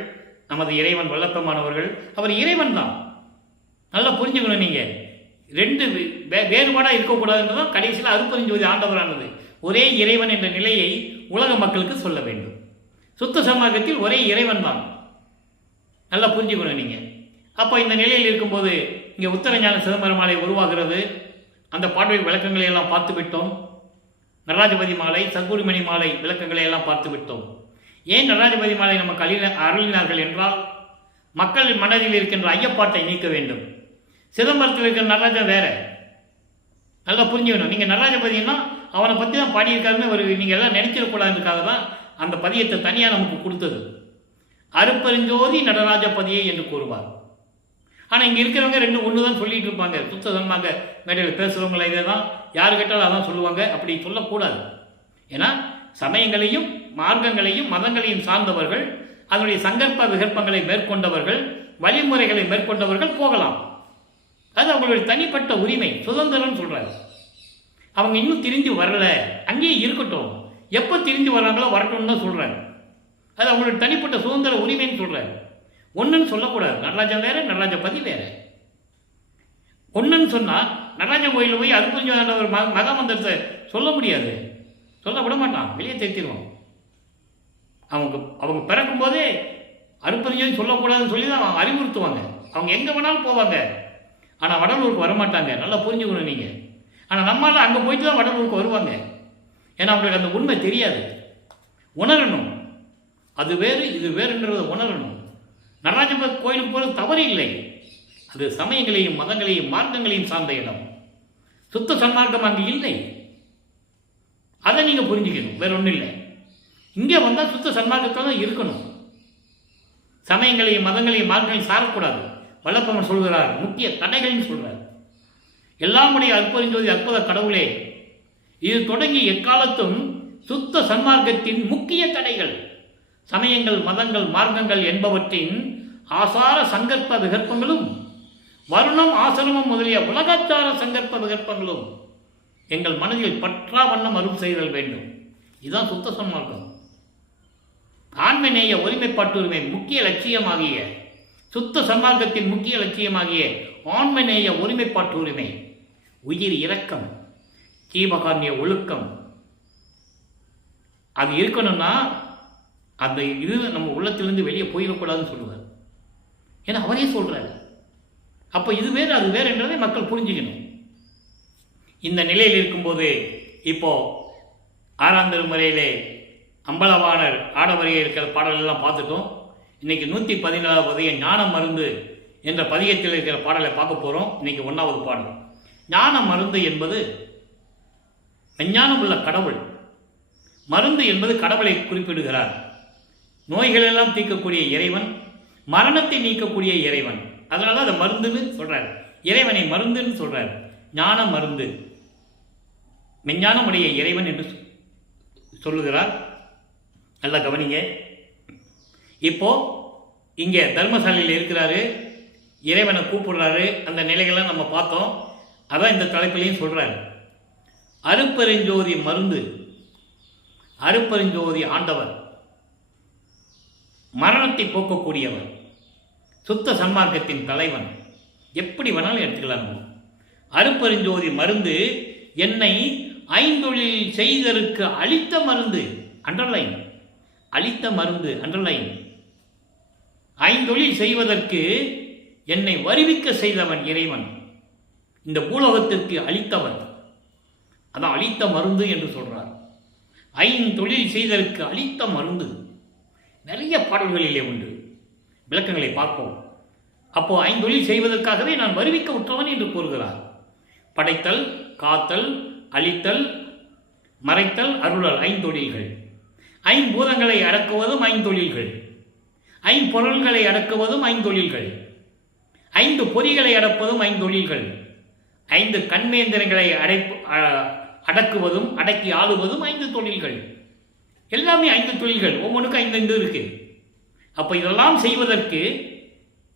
நமது இறைவன் வல்லப்பெருமானவர்கள். அவர் இறைவன் தான், நல்லா புரிஞ்சுக்கணும். நீங்கள் 2 வேறுபாடாக இருக்கக்கூடாதுன்னு தான் கடைசியில் அருப்பெருஞ்சோதி ஆண்டவரானது ஒரே இறைவன் என்ற நிலையை உலக மக்களுக்கு சொல்ல வேண்டும். சுத்த சமாகத்தில் ஒரே இறைவன் தான், நல்லா புரிஞ்சுக்கணும் நீங்கள். அப்போ இந்த நிலையில் இருக்கும்போது இங்கே உத்தரஞான சிதம்பர மாலை உருவாகிறது. அந்த பாடல் விளக்கங்களை எல்லாம் பார்த்து விட்டோம். நடராஜபதி மாலை, சத்குருமணி மாலை விளக்கங்களை எல்லாம் பார்த்து விட்டோம். ஏன் நடராஜபதி மாலை நமக்கு அருளினார்கள் என்றால், மக்கள் மனதில் இருக்கின்ற ஐயப்பாட்டை நீக்க வேண்டும். சிதம்பரத்தில் இருக்கிற நடராஜன் வேற, நல்லா புரிஞ்சுக்கணும். நீங்கள் நடராஜபதினா அவனை பற்றி தான் பாடியிருக்காருன்னு ஒரு நீங்கள் எல்லாம் நினைச்சிடக்கூடாதுக்காக தான் அந்த பதியத்தை தனியாக நமக்கு கொடுத்தது. அருப்பெருஞ்சோதி நடராஜபதியை என்று கூறுவார். ஆனால் இங்கே இருக்கிறவங்க 2 ஒன்று தான் சொல்லிட்டு இருப்பாங்க. சுத்தமாக மேடையில் பேசுகிறவங்கள இதை தான் யார் கேட்டாலும் அதான் சொல்லுவாங்க. அப்படி சொல்லக்கூடாது. ஏன்னா சமயங்களையும் மார்க்கங்களையும் மதங்களையும் சார்ந்தவர்கள், அதனுடைய சங்கற்ப விகற்பங்களை மேற்கொண்டவர்கள், வழிமுறைகளை மேற்கொண்டவர்கள் போகலாம். அது அவங்களுடைய தனிப்பட்ட உரிமை, சுதந்திரம் சொல்கிறாங்க. அவங்க இன்னும் திரிஞ்சு வரல, அங்கேயே இருக்கட்டும். எப்போ திரிஞ்சு வர்றாங்களோ வரட்டும்னு தான் சொல்கிறாங்க. அது அவங்களுடைய தனிப்பட்ட சுதந்திர உரிமைன்னு சொல்கிறாங்க. ஒன்றுன்னு சொல்லக்கூடாது. நடராஜன் வேற, நடராஜபதி வேற. ஒன்றுன்னு சொன்னால் நடராஜன் கோயிலில் போய் அருப்பெருஞ்சோதி ஒரு மகாமந்திரத்தை சொல்ல முடியாது, சொல்ல விட மாட்டான், வெளியே தேத்திடுவோம். அவங்க பிறக்கும் போதே அருப்பெருஞ்சோதி சொல்லக்கூடாதுன்னு சொல்லி தான் அவங்க அறிவுறுத்துவாங்க. அவங்க எங்கே வேணாலும் போவாங்க, ஆனால் வடலூருக்கு வரமாட்டாங்க. நல்லா புரிஞ்சுக்கணும் நீங்கள். ஆனால் நம்மளால் அங்கே போயிட்டு தான் வடலூருக்கு வருவாங்க. ஏன்னா அவங்களுக்கு அந்த உண்மை தெரியாது. உணரணும், அது வேறு இது வேறுன்றதை உணரணும். நடராஜபுரம் கோயிலுக்கு போகிறது தவறு இல்லை. அது சமயங்களையும் மதங்களையும் மார்க்கங்களையும் சார்ந்த இடம். சுத்த சன்மார்க்கம் அங்கே இல்லை. அதை நீங்கள் புரிஞ்சுக்கணும், வேற ஒன்றும் இல்லை. இங்கே வந்தால் சுத்த சன்மார்க்கத்தில் தான் இருக்கணும். சமயங்களையும் மதங்களையும் மார்க்கங்களையும் சாரக்கூடாது. வல்லப்பன் சொல்கிறார், முக்கிய தடைகள்னு சொல்கிறார். எல்லாமுடைய அற்புதஞ்சோதி அற்புத கடவுளே, இது தொடங்கி எக்காலத்தும் சுத்த சன்மார்க்கத்தின் முக்கிய தடைகள் சமயங்கள் மதங்கள் மார்க்கங்கள் என்பவற்றின் ஆசார சங்கற்ப விகற்பங்களும் வருணம் ஆசிரமம் முதலிய உலகாச்சார சங்கற்ப விகற்பங்களும் எங்கள் மனதில் பற்றா வண்ணம் அருள் செய்தல் வேண்டும். இதுதான் சுத்த சன்மார்க்கம். ஆண்மநேய ஒருமைப்பாட்டுரிமை முக்கிய லட்சியமாகிய சுத்த சன்மார்க்கத்தின் முக்கிய லட்சியமாகிய ஆண்மநேய ஒருமைப்பாட்டுரிமை, உயிர் இரக்கம், ஜீவகாருண்ய ஒழுக்கம், அது இருக்கணும்னா அந்த இது நம்ம உள்ளத்திலிருந்து வெளியே போயிடக்கூடாதுன்னு சொல்லுவார். ஏன்னா அவரே சொல்றாரு. அப்போ இது வேறு அது வேறு என்றதை மக்கள் புரிஞ்சுக்கணும். இந்த நிலையில் இருக்கும்போது இப்போ 6ஆம் திருமுறையிலே அம்பலவாணர் ஆடவரையே இருக்கிற பாடலெல்லாம் பார்த்துட்டோம். இன்னைக்கு 114வது பதிகம் ஞான மருந்து என்ற பதிகத்தில் இருக்கிற பாடலை பார்க்க போகிறோம். இன்னைக்கு 1வது பாடல். ஞான மருந்து என்பது விஞ்ஞானம் உள்ள கடவுள். மருந்து என்பது கடவுளை குறிப்பிடுகிறார். நோய்களெல்லாம் தீர்க்கக்கூடிய இறைவன், மரணத்தை நீக்கக்கூடிய இறைவன். அதனால அதை மருந்துன்னு சொல்றார். இறைவனை மருந்துன்னு சொல்றார். ஞான மருந்து, விஞ்ஞானமுடைய இறைவன் என்று சொல்லுகிறார். நல்லா கவனிங்க. இப்போ இங்கே தர்மசாலையில் இருக்கிறாரு, இறைவனை கூப்பிடுறாரு. அந்த நிலைகள்லாம் நம்ம பார்த்தோம். அதான் இந்த தலைப்பிலையும் சொல்றாரு. அருப்பெருஞ்சோதி மருந்து, அருப்பெருஞ்சோதி ஆண்டவர், மரணத்தை போக்கக்கூடியவர், சுத்த சன்மார்க்கத்தின் தலைவன். எப்படி வேணாலும் எடுத்துக்கலாம். அருப்பெருஞ்சோதி மருந்து என்னை ஐந்தொழில் செய்தற்கு அளித்த மருந்து. அண்டர்லைன், அளித்த மருந்து, அண்டர்லைன். ஐந்தொழில் செய்வதற்கு என்னை வருவிக்க செய்தவன் இறைவன், இந்த பூலோகத்திற்கு அளித்தவன். அதான் அளித்த மருந்து என்று சொல்றார். ஐந்தொழில் செய்தற்கு அளித்த மருந்து நிறைய பாடல்களிலே உண்டு. விளக்கங்களை பார்ப்போம். அப்போ ஐந்தொழில் செய்வதற்காகவே நான் வருவிக்க உற்றவன் என்று கூறுகிறார். படைத்தல், காத்தல், அழித்தல், மறைத்தல், அருளல், ஐந்தொழில்கள். ஐம்பூதங்களை அடக்குவதும் ஐந்தொழில்கள். ஐம்பொருள்களை அடக்குவதும் ஐந்தொழில்கள். ஐந்து பொறிகளை அடப்பதும் ஐந்தொழில்கள். ஐந்து கண்மேந்திரங்களை அடக்குவதும் அடக்கி ஆளுவதும் ஐந்து தொழில்கள். எல்லாமே ஐந்து தொழில்கள். ஒவ்வொன்றுக்கும் 5 இருக்கு. அப்ப இதெல்லாம் செய்வதற்கு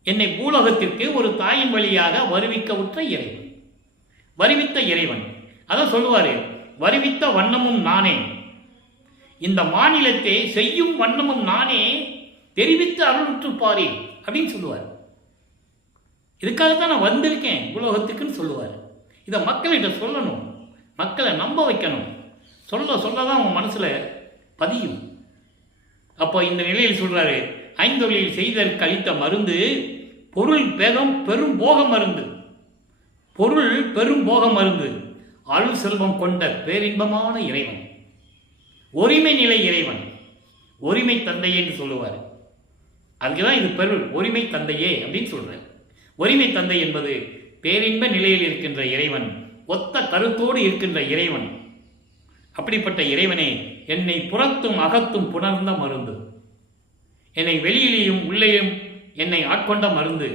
என்னை பூலோகத்திற்கு ஒரு தாயின் வழியாக வருவிக்க உற்ற இறைவன், வருவித்த இறைவன். அதான் சொல்லுவாரு, வருவித்த வண்ணமும் நானே, இந்த மாநிலத்தை செய்யும் வண்ணமும் நானே, தெரிவித்து அருளுற்றுப்பாரே அப்படின்னு சொல்லுவார். இதுக்காகத்தான் நான் வந்திருக்கேன் பூலோகத்துக்குன்னு சொல்லுவார். இதை மக்கள்கிட்ட சொல்லணும், மக்களை நம்ப வைக்கணும். சொல்லதான் அவங்க மனசுல பதியும். அப்போ இந்த நிலையில் சொல்றாரு, ஐந்தொழில் செய்தற்கு அளித்த மருந்து பொருள் பெரும் போக மருந்து. பொருள் பெரும் போக மருந்து, அருள் செல்வம் கொண்ட பேரின்பமான இறைவன், ஒருமை நிலை இறைவன், ஒருமை தந்தையே என்று சொல்லுவார். அதுக்குதான் இது பொருள், ஒருமை தந்தையே அப்படின்னு சொல்றார். ஒருமை தந்தை என்பது பேரின்ப நிலையில் இருக்கின்ற இறைவன், ஒத்த கருத்தோடு இருக்கின்ற இறைவன். அப்படிப்பட்ட இறைவனே, என்னை புறத்தும் அகத்தும் புணர்ந்த மருந்து, என்னை வெளியிலேயும் உள்ளேயும் என்னை ஆட்கொண்ட மருந்து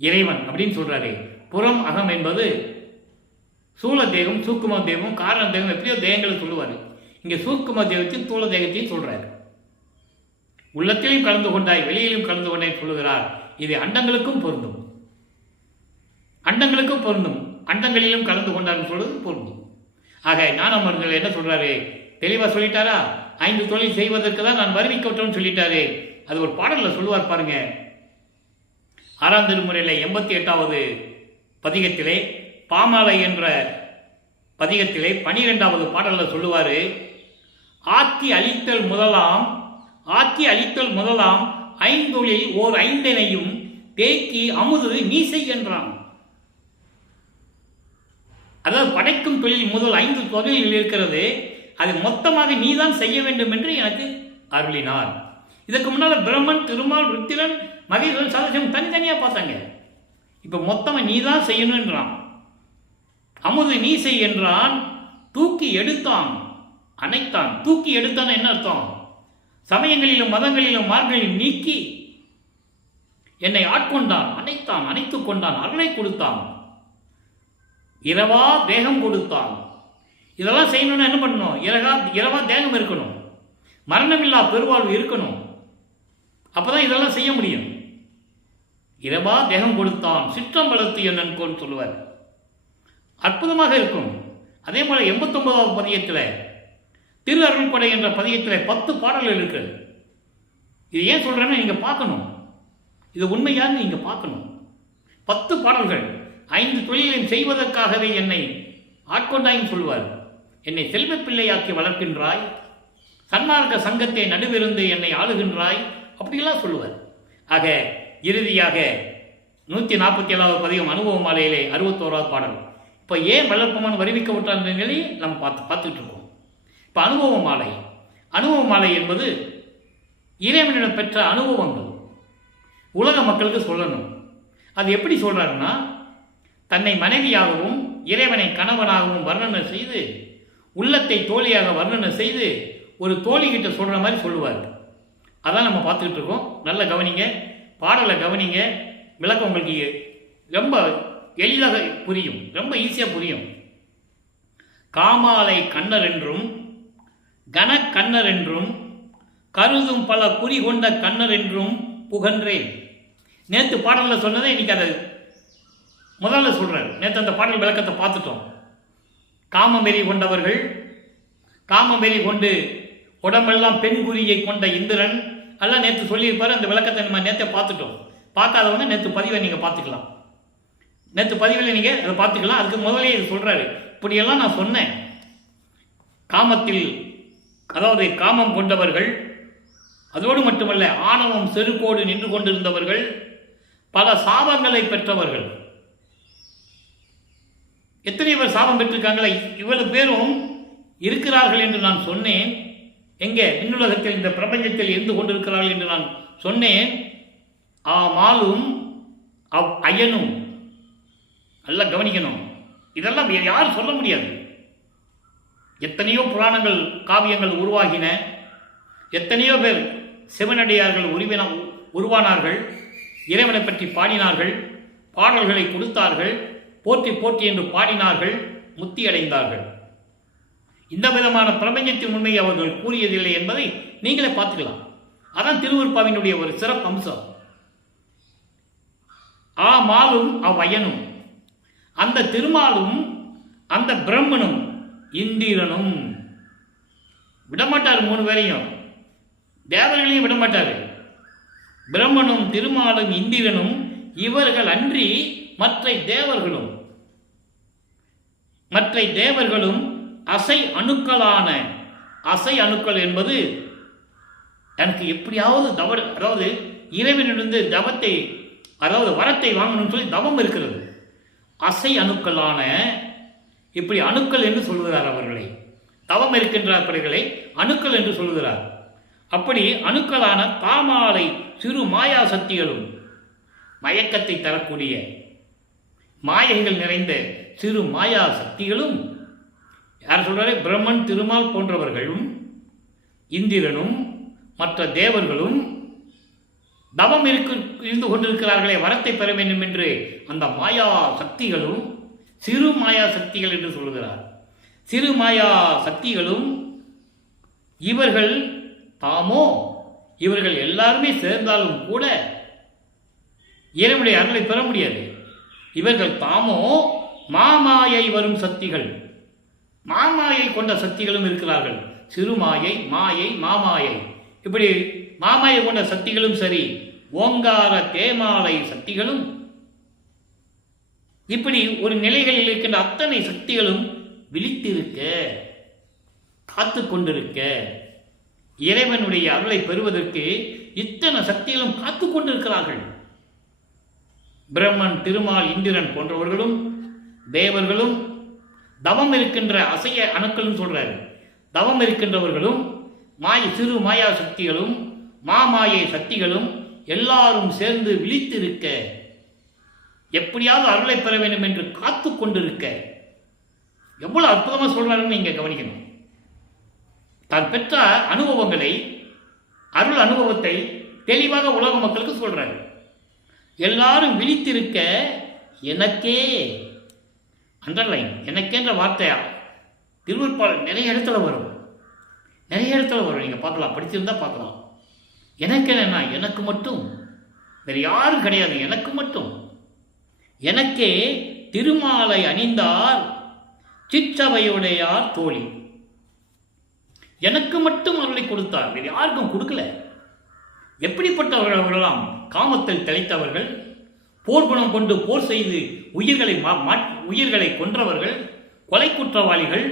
இறைவன் அப்படின்னு சொல்றாரு. புறம் அகம் என்பது சூழ தேகம், சூக்கும தேகம், காரண தேகம், எப்படியோ தேகங்களை சொல்லுவார். இங்கே சூக்கும தேகத்தையும் தூள தேகத்தையும் சொல்றாரு. உள்ளத்திலையும் கலந்து கொண்டாய், வெளியிலும் கலந்து கொண்டாய் சொல்லுகிறார். இது அண்டங்களுக்கும் பொருந்தும், அண்டங்களுக்கும் பொருந்தும், அண்டங்களிலும் கலந்து கொண்டார்னு சொல்றது பொருந்தும். ஆக ஞானமர்கள் என்ன சொல்றாரு, தெளிவா சொல்லிட்டாரா? 5 தொழில் செய்வதற்கு தான் நான் வருவிக்க விட்டோம்னு சொல்லிட்டாரு. அது ஒரு பாடல்ல சொல்லுவார் பாருங்க. 6ஆம் திருமுறையில 88வது பதிகத்திலே, பாமாலை என்ற பதிகத்திலே 12வது பாடல்ல சொல்லுவாரு, ஆத்தி அழித்தல் முதலாம் ஐந்தொழில் ஓர் 5னையும் தேக்கி அமுது மீசை என்றான். அதாவது படைக்கும் தொழில் முதல் 5 தொழில்கள் இருக்கிறது, அது மொத்தமாக நீதான் செய்ய வேண்டும் என்று எனக்கு அருளினார். இதற்கு முன்னால் பிரம்மன், திருமால், ருத்திரன், மகேஸ்வரன், சதாசிவம் தனித்தனியாக பார்த்தாங்க. இப்போ மொத்தமாக நீ தான் செய்யணுன்றான். அமுது நீ செய் என்றான், தூக்கி எடுத்தான், அணைத்தான். தூக்கி எடுத்தான் என்ன அர்த்தம்? சமயங்களிலும் மதங்களிலும் மார்களிலும் நீக்கி என்னை ஆட்கொண்டான், அணைத்தான், அணைத்துக் கொண்டான், அருளை கொடுத்தான், இரவா தேகம் கொடுத்தான். இதெல்லாம் செய்யணும்னா என்ன பண்ணணும்? இரவா தேகம் இருக்கணும், மரணமில்லா பெருவாழ்வு இருக்கணும். அப்பதான் இதெல்லாம் செய்ய முடியும். இரவா தேகம் கொடுத்தான், சிற்றம்பலத்து என்னன்னு சொல்லுவார். அற்புதமாக இருக்கும். அதே போல 89வது பதியத்தில், திரு அருள்படை என்ற பதியத்தில் 10 பாடல்கள் இருக்கிறது. இது ஏன் சொல்றேன்னு நீங்க பார்க்கணும். இது உண்மையான்னு நீங்க பார்க்கணும். 10 பாடல்கள். 5 தொழிலையும் செய்வதற்காகவே என்னை ஆட்கொண்டாயின்னு சொல்லுவார். என்னை செல்வ பிள்ளையாக்கி வளர்க்கின்றாய், சன்மார்க்க சங்கத்தை நடுவிருந்து என்னை ஆளுகின்றாய், அப்படியெல்லாம் சொல்லுவார். ஆக இறுதியாக 147வது பதிகம் அனுபவ மாலையிலே 61வது பாடல். இப்போ ஏன் வளர்ப்பமான வருவிக்கப்பட்டார் என்ற நிலையை நம்ம பார்த்துட்டு இருக்கோம். இப்போ அனுபவ மாலை என்பது இறைவனிடம் பெற்ற அனுபவங்கள் உலக மக்களுக்கு சொல்லணும். அது எப்படி சொல்றாருன்னா, தன்னை மனைவியாகவும் இறைவனை கணவனாகவும் வர்ணனை செய்து, உள்ளத்தை தோழியாக வர்ணனை செய்து, ஒரு தோழி கிட்ட சொல்ற மாதிரி சொல்லுவார். அதான் நம்ம பார்த்துக்கிட்டு இருக்கோம். நல்ல கவனிங்க, பாடலை கவனிங்க. விளக்கம் உங்களுக்கு ரொம்ப எளிதாக புரியும், ரொம்ப ஈஸியாக புரியும். காமாலை கண்ணர் என்றும் கணக்கண்ணர் என்றும் கருதும் பல குறி கொண்ட கண்ணர் என்றும் புகன்றேன். நேற்று பாடலில் சொன்னதை இன்னைக்கு அதை முதல்ல சொல்றாரு. நேற்று அந்த பாடல் விளக்கத்தை பார்த்துட்டோம். காமவெறி கொண்டவர்கள், காமவெறி கொண்டு உடம்பெல்லாம் பெண் குறியை கொண்ட இந்திரன் எல்லாம் நேற்று சொல்லியிருப்பாரு. அந்த விளக்கத்தை நம்ம நேற்றை பார்த்துட்டோம். பார்க்காதவங்க நேற்று பதிவை நீங்கள் பார்த்துக்கலாம். நேற்று பதிவில் நீங்கள் அதை பார்த்துக்கலாம். அதுக்கு முதலே இது சொல்றாரு. இப்படியெல்லாம் நான் சொன்னேன். காமத்தில், அதாவது காமம் கொண்டவர்கள், அதோடு மட்டுமல்ல ஆணவம் செருக்கோடு நின்று கொண்டிருந்தவர்கள், பல சாபங்களை பெற்றவர்கள். எத்தனை பேர் சாபம் பெற்றிருக்காங்களா? இவ்வளவு பேரும் இருக்கிறார்கள் என்று நான் சொன்னேன். எங்கே? விண்ணுலகத்தில், இந்த பிரபஞ்சத்தில் இருந்து கொண்டிருக்கிறார்கள் என்று நான் சொன்னேன். மாலும் அயனும். நல்லா கவனிக்கணும். இதெல்லாம் யாரும் சொல்ல முடியாது. எத்தனையோ புராணங்கள், காவியங்கள் உருவாகின. எத்தனையோ பேர் சிவனடியார்கள் உருவானார்கள். இறைவனை பற்றி பாடினார்கள், பாடல்களை கொடுத்தார்கள், போற்றி போற்றி என்று பாடினார்கள், முத்தி அடைந்தார்கள். இந்த விதமான பிரபஞ்சத்தின் உண்மையை அவர்கள் கூறியதில்லை என்பதை நீங்களே பார்த்துக்கலாம். அதான் திருவருட்பாவினுடைய ஒரு சிறப்பு அம்சம். மாலும் அவ்வயனும், அந்த திருமாலும் அந்த பிரம்மனும் இந்திரனும் விடமாட்டார். 3 பேரையும், தேவர்களையும் விடமாட்டாரு. பிரம்மனும் திருமாலும் இந்திரனும் இவர்கள் அன்றி மற்ற தேவர்களும் அசை அணுக்களான, அசை அணுக்கள் என்பது எனக்கு எப்படியாவது அதாவது இறைவனிலிருந்து தவத்தை, அதாவது வரத்தை வாங்கணும்னு சொல்லி தவம் இருக்கிறது. அசை அணுக்களான, இப்படி அணுக்கள் என்று சொல்லுகிறார் அவர்களை. தவம் இருக்கின்றவர்களை அணுக்கள் என்று சொல்லுகிறார். அப்படி அணுக்களான காமாலை சிறு மாயா சக்திகளும், மயக்கத்தை தரக்கூடிய மாயைகள் நிறைந்த சிறு மாயா சக்திகளும், யார் சொல்றாரு? பிரம்மன், திருமால் போன்றவர்களும், இந்திரனும் மற்ற தேவர்களும் தவம் இருந்து கொண்டிருக்கிறார்களே, வரத்தை பெற வேண்டும் என்று அந்த மாயா சக்திகளும், சிறு மாயா சக்திகள் என்று சொல்லுகிறார். சிறு மாயா சக்திகளும் இவர்கள் தாமோ, இவர்கள் எல்லாருமே சேர்ந்தாலும் கூட இறைவனுடைய அருளை பெற முடியாது. இவர்கள் தாமோ மாமாயை வரும் சக்திகள், மாமாயை கொண்ட சக்திகளும் இருக்கிறார்கள். சிறுமாயை, மாயை, மாமாயை, இப்படி மாமாயை கொண்ட சக்திகளும் சரி, ஓங்கார தேமாலை சக்திகளும், இப்படி ஒரு நிலைகளில் இருக்கின்ற அத்தனை சக்திகளும் விழித்திருக்க, காத்து கொண்டிருக்க, இறைவனுடைய அருளை பெறுவதற்கு இத்தனை சக்திகளும் காத்து கொண்டிருக்கிறார்கள். பிரம்மன், திருமால், இந்திரன் போன்றவர்களும் தேவர்களும் தவம் இருக்கின்ற அசைய அணுக்கள்னு சொல்றாரு. தவம் இருக்கின்றவர்களும் சிறு மாயா சக்திகளும் மாமாயை சக்திகளும் எல்லாரும் சேர்ந்து விழித்திருக்க, எப்படியாவது அருளை பெற வேண்டும் என்று காத்து கொண்டிருக்க, எவ்வளவு அற்புதமா சொல்றாருன்னு நீங்க கவனிக்கணும். தான் பெற்ற அனுபவங்களை, அருள் அனுபவத்தை தெளிவாக உலக மக்களுக்கு சொல்றாரு. எல்லாரும் விழித்திருக்க எனக்கே, அண்டர்லைன், எனக்கேன்ற வார்த்தையா திருவருட்பால் நிறைய இடத்துல வரும், நீங்க பார்க்கலாம், படிச்சிருந்தா பார்க்கலாம். எனக்கு என்னன்னா, எனக்கு மட்டும், வேறு யாரும் கிடையாது, எனக்கு மட்டும். எனக்கே திருமாலை அணிந்தார் சிற்றவையுடையார் தோழி. எனக்கு மட்டும் அருளை கொடுத்தார், வேறு யாருக்கும் கொடுக்கல. எப்படிப்பட்டவர்கள் அவர்களெல்லாம்? காமத்தில் திளைத்தவர்கள், போர்க்குணம் கொண்டு போர் செய்து உயிர்களை கொன்றவர்கள், கொலை குற்றவாளிகள்,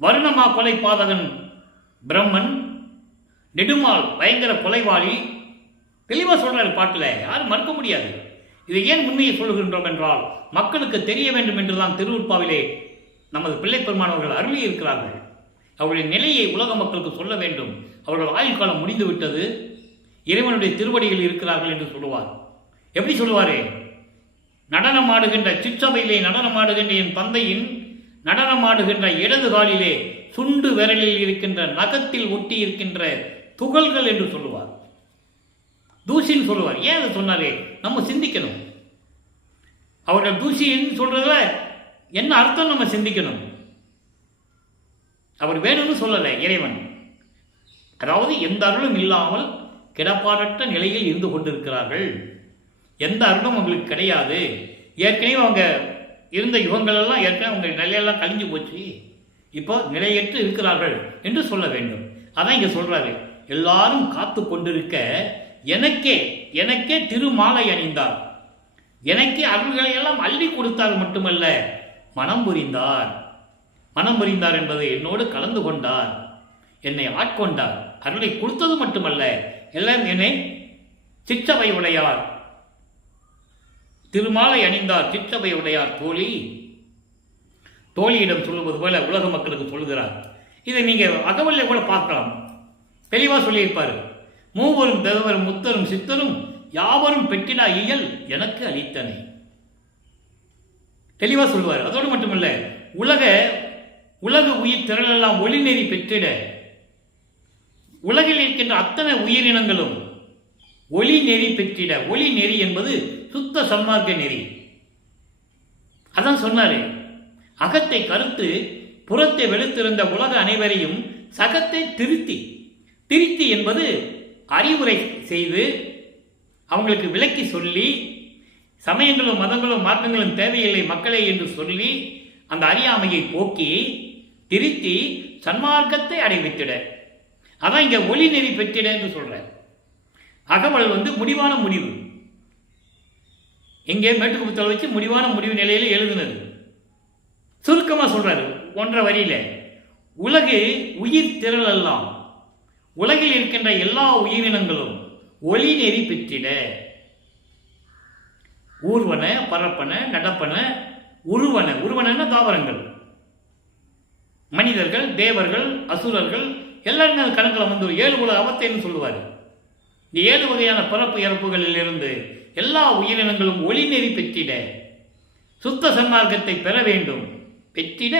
வருணமா கொலை பாதகன் பிரம்மன், நெடுமால் பயங்கர கொலைவாளி. தெளிவாக சொல்றாரு பாட்டில், யாரும் மறுக்க முடியாது. இதை ஏன் உண்மையை சொல்லுகின்றோம் என்றால், மக்களுக்கு தெரிய வேண்டும் என்றுதான் திருவுட்பாவிலே நமது பிள்ளை பெருமானவர்கள் அருளி இருக்கிறார்கள். அவர்களின் நிலையை உலக மக்களுக்கு சொல்ல வேண்டும். அவர்கள் ஆயுள் காலம் முடிந்து விட்டது, இறைவனுடைய திருவடிகள் இருக்கிறார்கள் என்று சொல்லுவார். எப்படி சொல்லுவாரே? நடனமாடுகின்ற சிற்றவையிலே நடனமாடுகின்ற என் தந்தையின் நடனமாடுகின்ற இடது காலிலே சுண்டு விரலில் இருக்கின்ற நகத்தில் ஒட்டி இருக்கின்ற துகள்கள் என்று சொல்லுவார். தூசின்னு சொல்லுவார். ஏன் அதை சொன்னாரே? நம்ம சிந்திக்கணும். அவர்கள் தூசின்னு சொல்றதுல என்ன அர்த்தம் நம்ம சிந்திக்கணும். அவர் வேணும்னு சொல்லலை இறைவன். அதாவது எந்த அருளும் இல்லாமல் கிடப்பாடற்ற நிலையில் இருந்து கொண்டிருக்கிறார்கள். எந்த அருளும் அவங்களுக்கு கிடையாது. ஏற்கனவே அவங்க இருந்த யுகங்கள் எல்லாம் ஏற்கனவே அவங்க நிலையெல்லாம் கழிஞ்சு போச்சு, இப்போ நிலையற்று இருக்கிறார்கள் என்று சொல்ல வேண்டும். அதான் இங்க சொல்றாரு. எல்லாரும் காத்து கொண்டிருக்க எனக்கே திருமாலை அணிந்தார், எனக்கே அருள்களை எல்லாம் அள்ளி கொடுத்தார். மட்டுமல்ல, மனம் புரிந்தார். மனம் புரிந்தார் என்பது என்னோடு கலந்து கொண்டார், என்னை ஆட்கொண்டார். அருளை கொடுத்தது மட்டுமல்ல, எல்லாம் என்னை சிற்றவை உடையார், திருமாலை அணிந்தார் சிற்றவை உடையார் தோழி. தோழியிடம் சொல்லுவது போல உலக மக்களுக்கு சொல்லுகிறார். இதை நீங்க அகவல்ல கூட பார்க்கலாம், தெளிவா சொல்லியிருப்பாரு. மூவரும் தேவரும் முத்தரும் சித்தரும் யாவரும் பெற்றினா இயல் எனக்கு அளித்தனை. தெளிவா சொல்லுவார். அதோடு மட்டுமல்ல, உலக உயிர் திரளெல்லாம் ஒளி நெறி பெற்றிட, உலகில் இருக்கின்ற அத்தனை உயிரினங்களும் ஒளி நெறி பெற்றிட. ஒளி நெறி என்பது சுத்த சன்மார்க்க நெறி. அதான் சொன்னாரு. அகத்தை கருத்து புறத்தை வெளுத்திருந்த உலக அனைவரையும் சகத்தை திருத்தி என்பது அறிவுரை செய்து அவங்களுக்கு விளக்கி சொல்லி, சமயங்களும் மதங்களும் மார்க்கங்களும் தேவையில்லை மக்களே என்று சொல்லி அந்த அறியாமையை போக்கி திருத்தி சன்மார்க்கத்தை அடைவித்திட. அதான் இங்க ஒளி நெறி பெற்றிட என்று சொல்ற. அகவல் முடிவான முடிவு. இங்கே மேட்டுக்குப்பத்தில் வச்சு முடிவான முடிவு நிலையில எழுதுனது. சுருக்கமா சொல்றாரு 1.5 வரியில. உலகு உயிர் திரள் எல்லாம், உலகில் இருக்கின்ற எல்லா உயிரினங்களும் ஒளி நெறி பெற்றிட. ஊர்வன, பரப்பன, நடப்பன, உருவன தாவரங்கள், மனிதர்கள், தேவர்கள், அசுரர்கள் எல்லாருமே அது கணக்கில் 7 உலக அவத்தைன்னு சொல்லுவார். இந்த 7 வகையான பிறப்பு இறப்புகளில் இருந்து எல்லா உயிரினங்களும் ஒளி நெறி பெற்றிட, சுத்த சன்மார்க்கத்தை பெற வேண்டும். பெற்றிட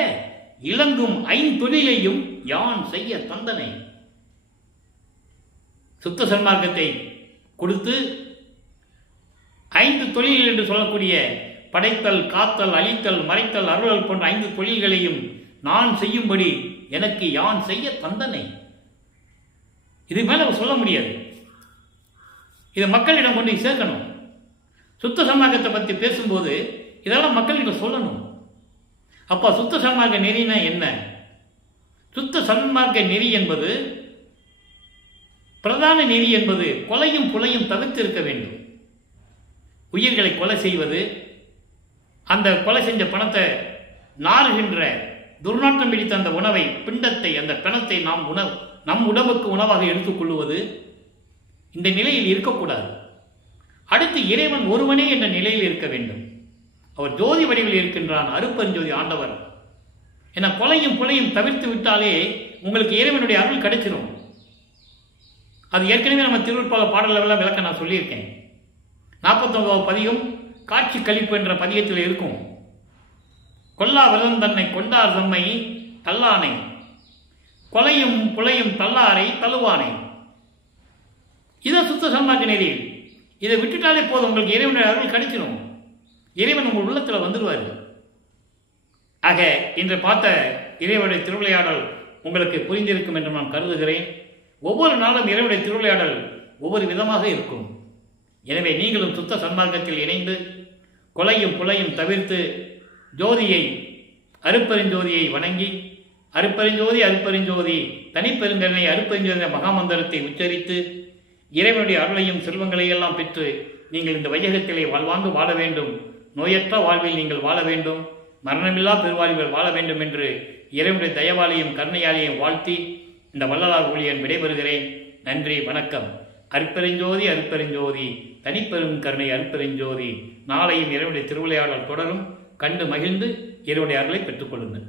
இலங்கும் 5 தொழிலையும் யான் செய்ய தந்தனை. சுத்த சன்மார்க்கத்தை கொடுத்து 5 தொழில்கள் என்று சொல்லக்கூடிய படைத்தல், காத்தல், அழித்தல், மறைத்தல், அருளல் போன்ற 5 தொழில்களையும் நான் செய்யும்படி எனக்கு யான் செய்ய தந்தனை. இது மேல சொல்ல முடியாது. இதை மக்களிடம் கொண்டு சேர்க்கணும். சுத்த சன்மார்க்கத்தை பற்றி பேசும்போது இதெல்லாம் மக்களிடம் சொல்லணும். அப்பா சுத்த சன்மார்க்க நெறினா என்ன? சுத்த சன்மார்க்க நெறி என்பது, பிரதான நெறி என்பது கொலையும் புலையும் தவிர்த்திருக்க வேண்டும். உயிர்களை கொலை செய்வது, அந்த கொலை செஞ்ச பணத்தை நாறுகின்ற துர்நாற்றம் பிடித்த அந்த உணவை, பிண்டத்தை, அந்த பிணத்தை நம் உடம்புக்கு உணவாக எடுத்துக்கொள்வது, இந்த நிலையில் இருக்கக்கூடாது. அடுத்து இறைவன் ஒருவனே என்ற நிலையில் இருக்க வேண்டும். அவர் ஜோதி வடிவில் இருக்கின்றான், அருப்பஞ்சோதி ஆண்டவர். ஏன்னா கொலையும் புலையும் தவிர்த்து விட்டாலே உங்களுக்கு இறைவனுடைய அருள் கிடைச்சிடும். அது ஏற்கனவே நம்ம திருவிற்பால பாடலெல்லாம் விளக்க நான் சொல்லியிருக்கேன். 49வது பதிகம் காட்சி கழிப்பு என்ற பதிகத்தில் இருக்கும். கொல்லா விரதம் தன்னை கொண்டார் தம்மை தல்லானை, கொலையும் புலையும் தள்ளாரை தள்ளுவானை. இதை சுத்த சன்மார்க்க நெறி. இதை விட்டுட்டாலே போதும், உங்களுக்கு இறைவனுடைய அருள் கிடைச்சிடும். இறைவன் உங்கள் உள்ளத்தில் வந்துடுவார். ஆக இன்று பார்த்த இறைவனுடைய திருவிளையாடல் உங்களுக்கு புரிந்திருக்கும் என்று நான் கருதுகிறேன். ஒவ்வொரு நாளும் இறைவனுடைய திருவிளையாடல் ஒவ்வொரு விதமாக இருக்கும். எனவே நீங்களும் சுத்த சன்மார்க்கத்தில் இணைந்து கொலையும் புலையும் தவிர்த்து ஜோதியை, அருப்பெருஞ்சோதியை வணங்கி, அருப்பெருஞ்சோதி அருப்பெருஞ்சோதி தனிப்பெருங்கருணை அருப்பெருஞ்சோதி மகாமந்திரத்தை உச்சரித்து இறைவனுடைய அருளையும் செல்வங்களையும் எல்லாம் பெற்று நீங்கள் இந்த வையகத்திலே வாழ்வாங்கு வாழ வேண்டும். நோயற்ற வாழ்வில் நீங்கள் வாழ வேண்டும். மரணமில்லா பெருவாழ்வில் வாழ வேண்டும் என்று இறைவனுடைய தயவாலையும் கருணையாலையும் வாழ்த்தி இந்த வள்ளலார் ஊழியன் விடைபெறுகிறேன். நன்றி, வணக்கம். அருட்பெருஞ்சோதி அருட்பெருஞ்சோதி தனிப்பெரும் கருணை அருட்பெருஞ்சோதி. நாளையும் இறைவனுடைய திருவிளையாடல் தொடரும். கண்டு மகிழ்ந்து இறைவனுடைய அருளை பெற்றுக்கொள்ளுங்கள்.